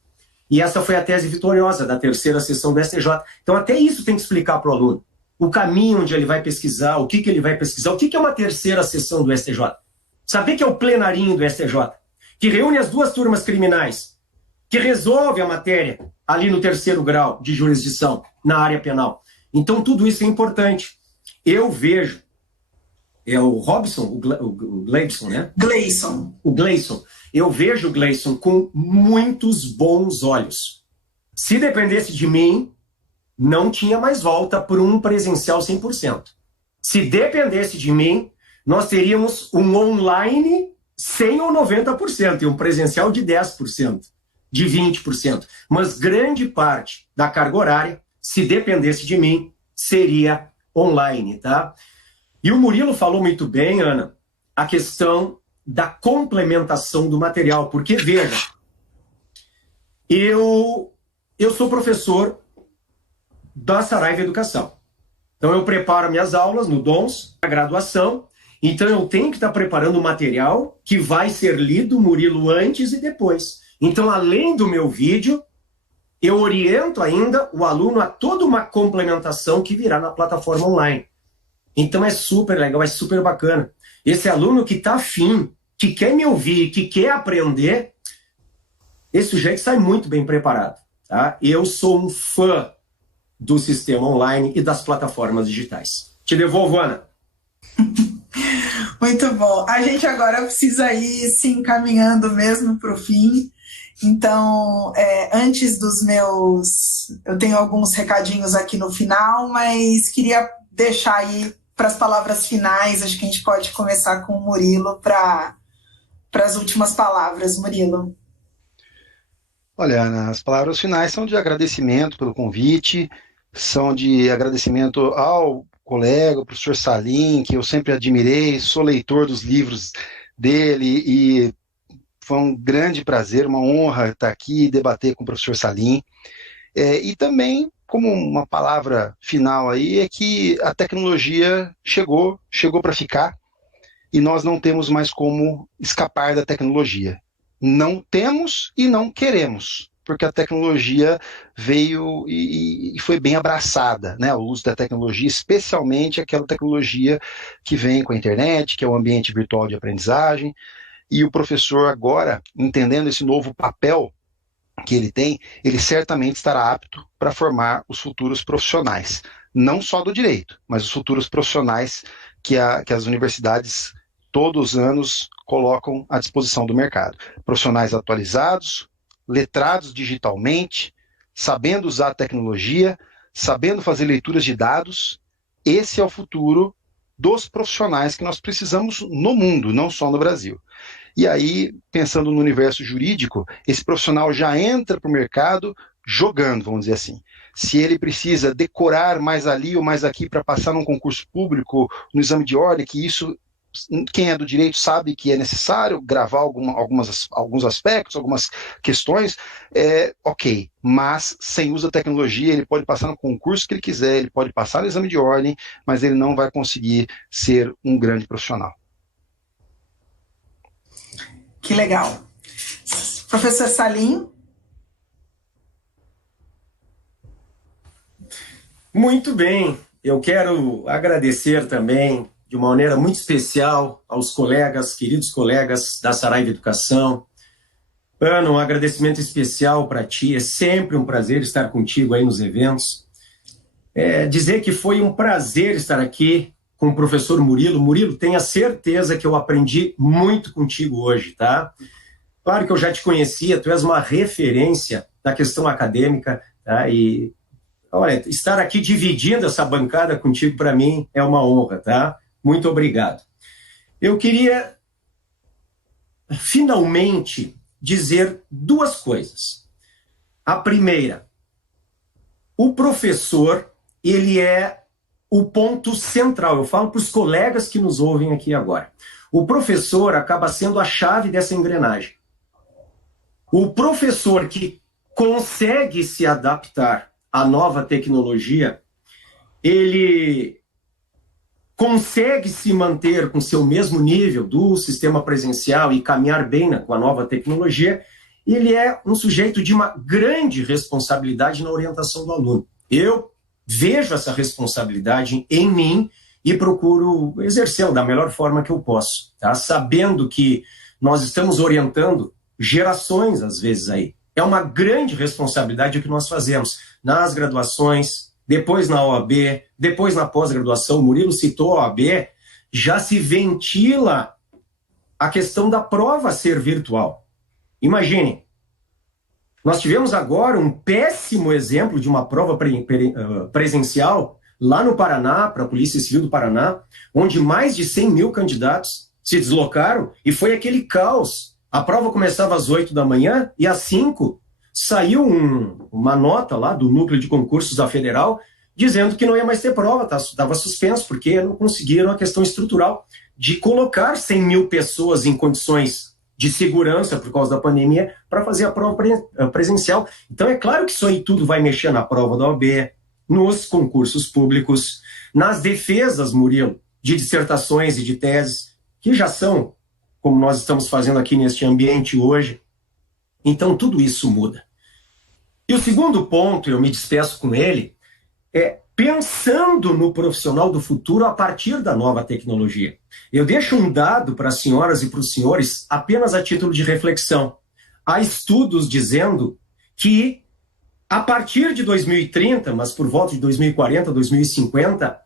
E essa foi a tese vitoriosa da terceira sessão do STJ. Então até isso tem que explicar para o aluno. O caminho onde ele vai pesquisar, o que ele vai pesquisar, o que é uma terceira sessão do STJ. Saber que é o plenarinho do STJ, que reúne as duas turmas criminais, que resolve a matéria ali no terceiro grau de jurisdição, na área penal. Então tudo isso é importante. Eu vejo, é o Robson, o Gleison, né? Gleison. O Gleison. Eu vejo o Gleison com muitos bons olhos. Se dependesse de mim, não tinha mais volta por um presencial 100%. Se dependesse de mim, nós teríamos um online 100 ou 90% e um presencial de 10%, de 20%. Mas grande parte da carga horária, se dependesse de mim, seria online, tá? E o Murilo falou muito bem, Ana, a questão da complementação do material, porque, veja, eu sou professor da Saraiva Educação. Então eu preparo minhas aulas no DONS, na graduação, então eu tenho que estar preparando o material que vai ser lido, Murilo, antes e depois. Então, além do meu vídeo, eu oriento ainda o aluno a toda uma complementação que virá na plataforma online. Então é super legal, é super bacana. Esse aluno que está afim, que quer me ouvir, que quer aprender, esse sujeito sai muito bem preparado. Tá? Eu sou um fã do sistema online e das plataformas digitais. Te devolvo, Ana. Muito bom. A gente agora precisa ir se encaminhando mesmo para o fim. Então, antes dos meus... Eu tenho alguns recadinhos aqui no final, mas queria deixar aí para as palavras finais. Acho que a gente pode começar com o Murilo para as últimas palavras. Murilo. Olha, Ana, as palavras finais são de agradecimento pelo convite, são de agradecimento ao colega, o professor Salim, que eu sempre admirei, sou leitor dos livros dele e foi um grande prazer, uma honra estar aqui e debater com o professor Salim. E também, como uma palavra final aí, é que a tecnologia chegou para ficar e nós não temos mais como escapar da tecnologia. Não temos e não queremos, porque a tecnologia veio e foi bem abraçada, né? O uso da tecnologia, especialmente aquela tecnologia que vem com a internet, que é o ambiente virtual de aprendizagem, e o professor agora, entendendo esse novo papel que ele tem, ele certamente estará apto para formar os futuros profissionais, não só do direito, mas os futuros profissionais que as universidades todos os anos colocam à disposição do mercado. Profissionais atualizados, letrados digitalmente, sabendo usar a tecnologia, sabendo fazer leituras de dados. Esse é o futuro dos profissionais que nós precisamos no mundo, não só no Brasil. E aí, pensando no universo jurídico, esse profissional já entra para o mercado jogando, vamos dizer assim. Se ele precisa decorar mais ali ou mais aqui para passar num concurso público, no exame de ordem, que isso, quem é do direito sabe que é necessário gravar alguns aspectos, algumas questões, ok, mas sem uso da tecnologia ele pode passar no concurso que ele quiser, ele pode passar no exame de ordem, mas ele não vai conseguir ser um grande profissional. Que legal. Professor Salim? Muito bem, eu quero agradecer também de uma maneira muito especial aos colegas, queridos colegas da Saraiva Educação. Ana, um agradecimento especial para ti, é sempre um prazer estar contigo aí nos eventos. Dizer que foi um prazer estar aqui com o professor Murilo. Murilo, tenha certeza que eu aprendi muito contigo hoje, tá? Claro que eu já te conhecia, tu és uma referência na questão acadêmica, tá? E, olha, estar aqui dividindo essa bancada contigo, para mim, é uma honra, tá? Muito obrigado. Eu queria, finalmente, dizer duas coisas. A primeira, o professor, ele é o ponto central. Eu falo para os colegas que nos ouvem aqui agora. O professor acaba sendo a chave dessa engrenagem. O professor que consegue se adaptar à nova tecnologia, ele consegue se manter com seu mesmo nível do sistema presencial e caminhar bem com a nova tecnologia, ele é um sujeito de uma grande responsabilidade na orientação do aluno. Eu vejo essa responsabilidade em mim e procuro exercê-la da melhor forma que eu posso, tá? Sabendo que nós estamos orientando gerações, às vezes, aí. É uma grande responsabilidade o que nós fazemos nas graduações, depois na OAB, depois na pós-graduação. O Murilo citou a OAB, já se ventila a questão da prova ser virtual. Imaginem, nós tivemos agora um péssimo exemplo de uma prova presencial lá no Paraná, para a Polícia Civil do Paraná, onde mais de 100 mil candidatos se deslocaram e foi aquele caos. A prova começava às 8 da manhã e às 5 saiu uma nota lá do Núcleo de Concursos da Federal dizendo que não ia mais ter prova, estava suspenso, porque não conseguiram a questão estrutural de colocar 100 mil pessoas em condições de segurança por causa da pandemia para fazer a prova presencial. Então é claro que isso aí tudo vai mexer na prova da OAB, nos concursos públicos, nas defesas, Murilo, de dissertações e de teses, que já são, como nós estamos fazendo aqui neste ambiente hoje. Então tudo isso muda. E o segundo ponto, eu me despeço com ele, é pensando no profissional do futuro a partir da nova tecnologia. Eu deixo um dado para as senhoras e para os senhores apenas a título de reflexão. Há estudos dizendo que a partir de 2030, mas por volta de 2040, 2050,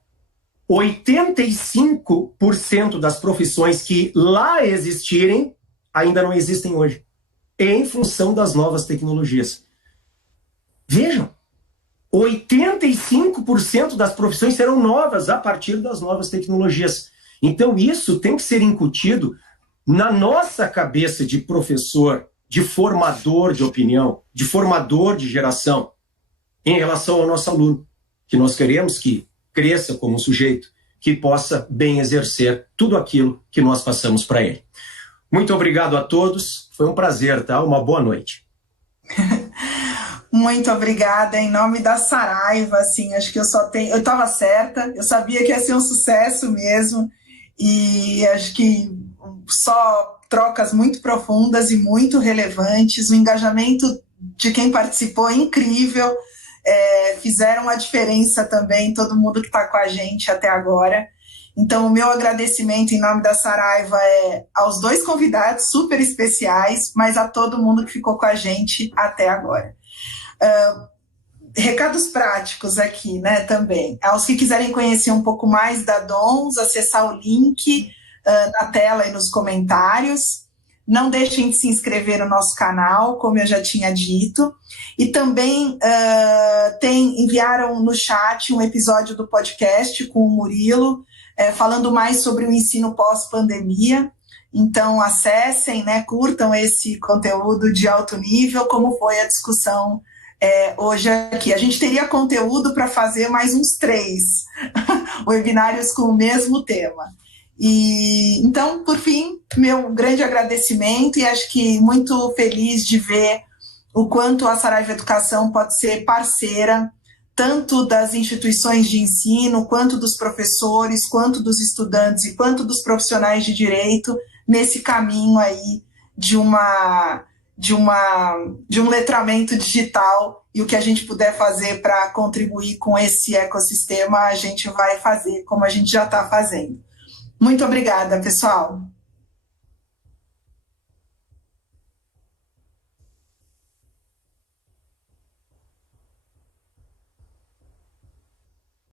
85% das profissões que lá existirem ainda não existem hoje, em função das novas tecnologias. Vejam, 85% das profissões serão novas a partir das novas tecnologias. Então isso tem que ser incutido na nossa cabeça de professor, de formador de opinião, de formador de geração, em relação ao nosso aluno, que nós queremos que cresça como um sujeito que possa bem exercer tudo aquilo que nós passamos para ele. Muito obrigado a todos, foi um prazer, tá? Uma boa noite. Muito obrigada, em nome da Saraiva, assim, acho que eu estava certa, eu sabia que ia ser um sucesso mesmo, e acho que só trocas muito profundas e muito relevantes, o engajamento de quem participou é incrível, fizeram a diferença também, todo mundo que está com a gente até agora. Então, o meu agradecimento em nome da Saraiva é aos dois convidados super especiais, mas a todo mundo que ficou com a gente até agora. Recados práticos aqui, né, também. Aos que quiserem conhecer um pouco mais da DONS, acessar o link na tela e nos comentários. Não deixem de se inscrever no nosso canal, como eu já tinha dito. E também enviaram no chat um episódio do podcast com o Murilo, falando mais sobre o ensino pós-pandemia. Então, acessem, né, curtam esse conteúdo de alto nível, como foi a discussão hoje aqui. A gente teria conteúdo para fazer mais uns 3 webinários com o mesmo tema. E então, por fim, meu grande agradecimento, e acho que muito feliz de ver o quanto a Saraiva Educação pode ser parceira, tanto das instituições de ensino, quanto dos professores, quanto dos estudantes e quanto dos profissionais de direito, nesse caminho aí de um letramento digital, e o que a gente puder fazer para contribuir com esse ecossistema, a gente vai fazer, como a gente já está fazendo. Muito obrigada, pessoal.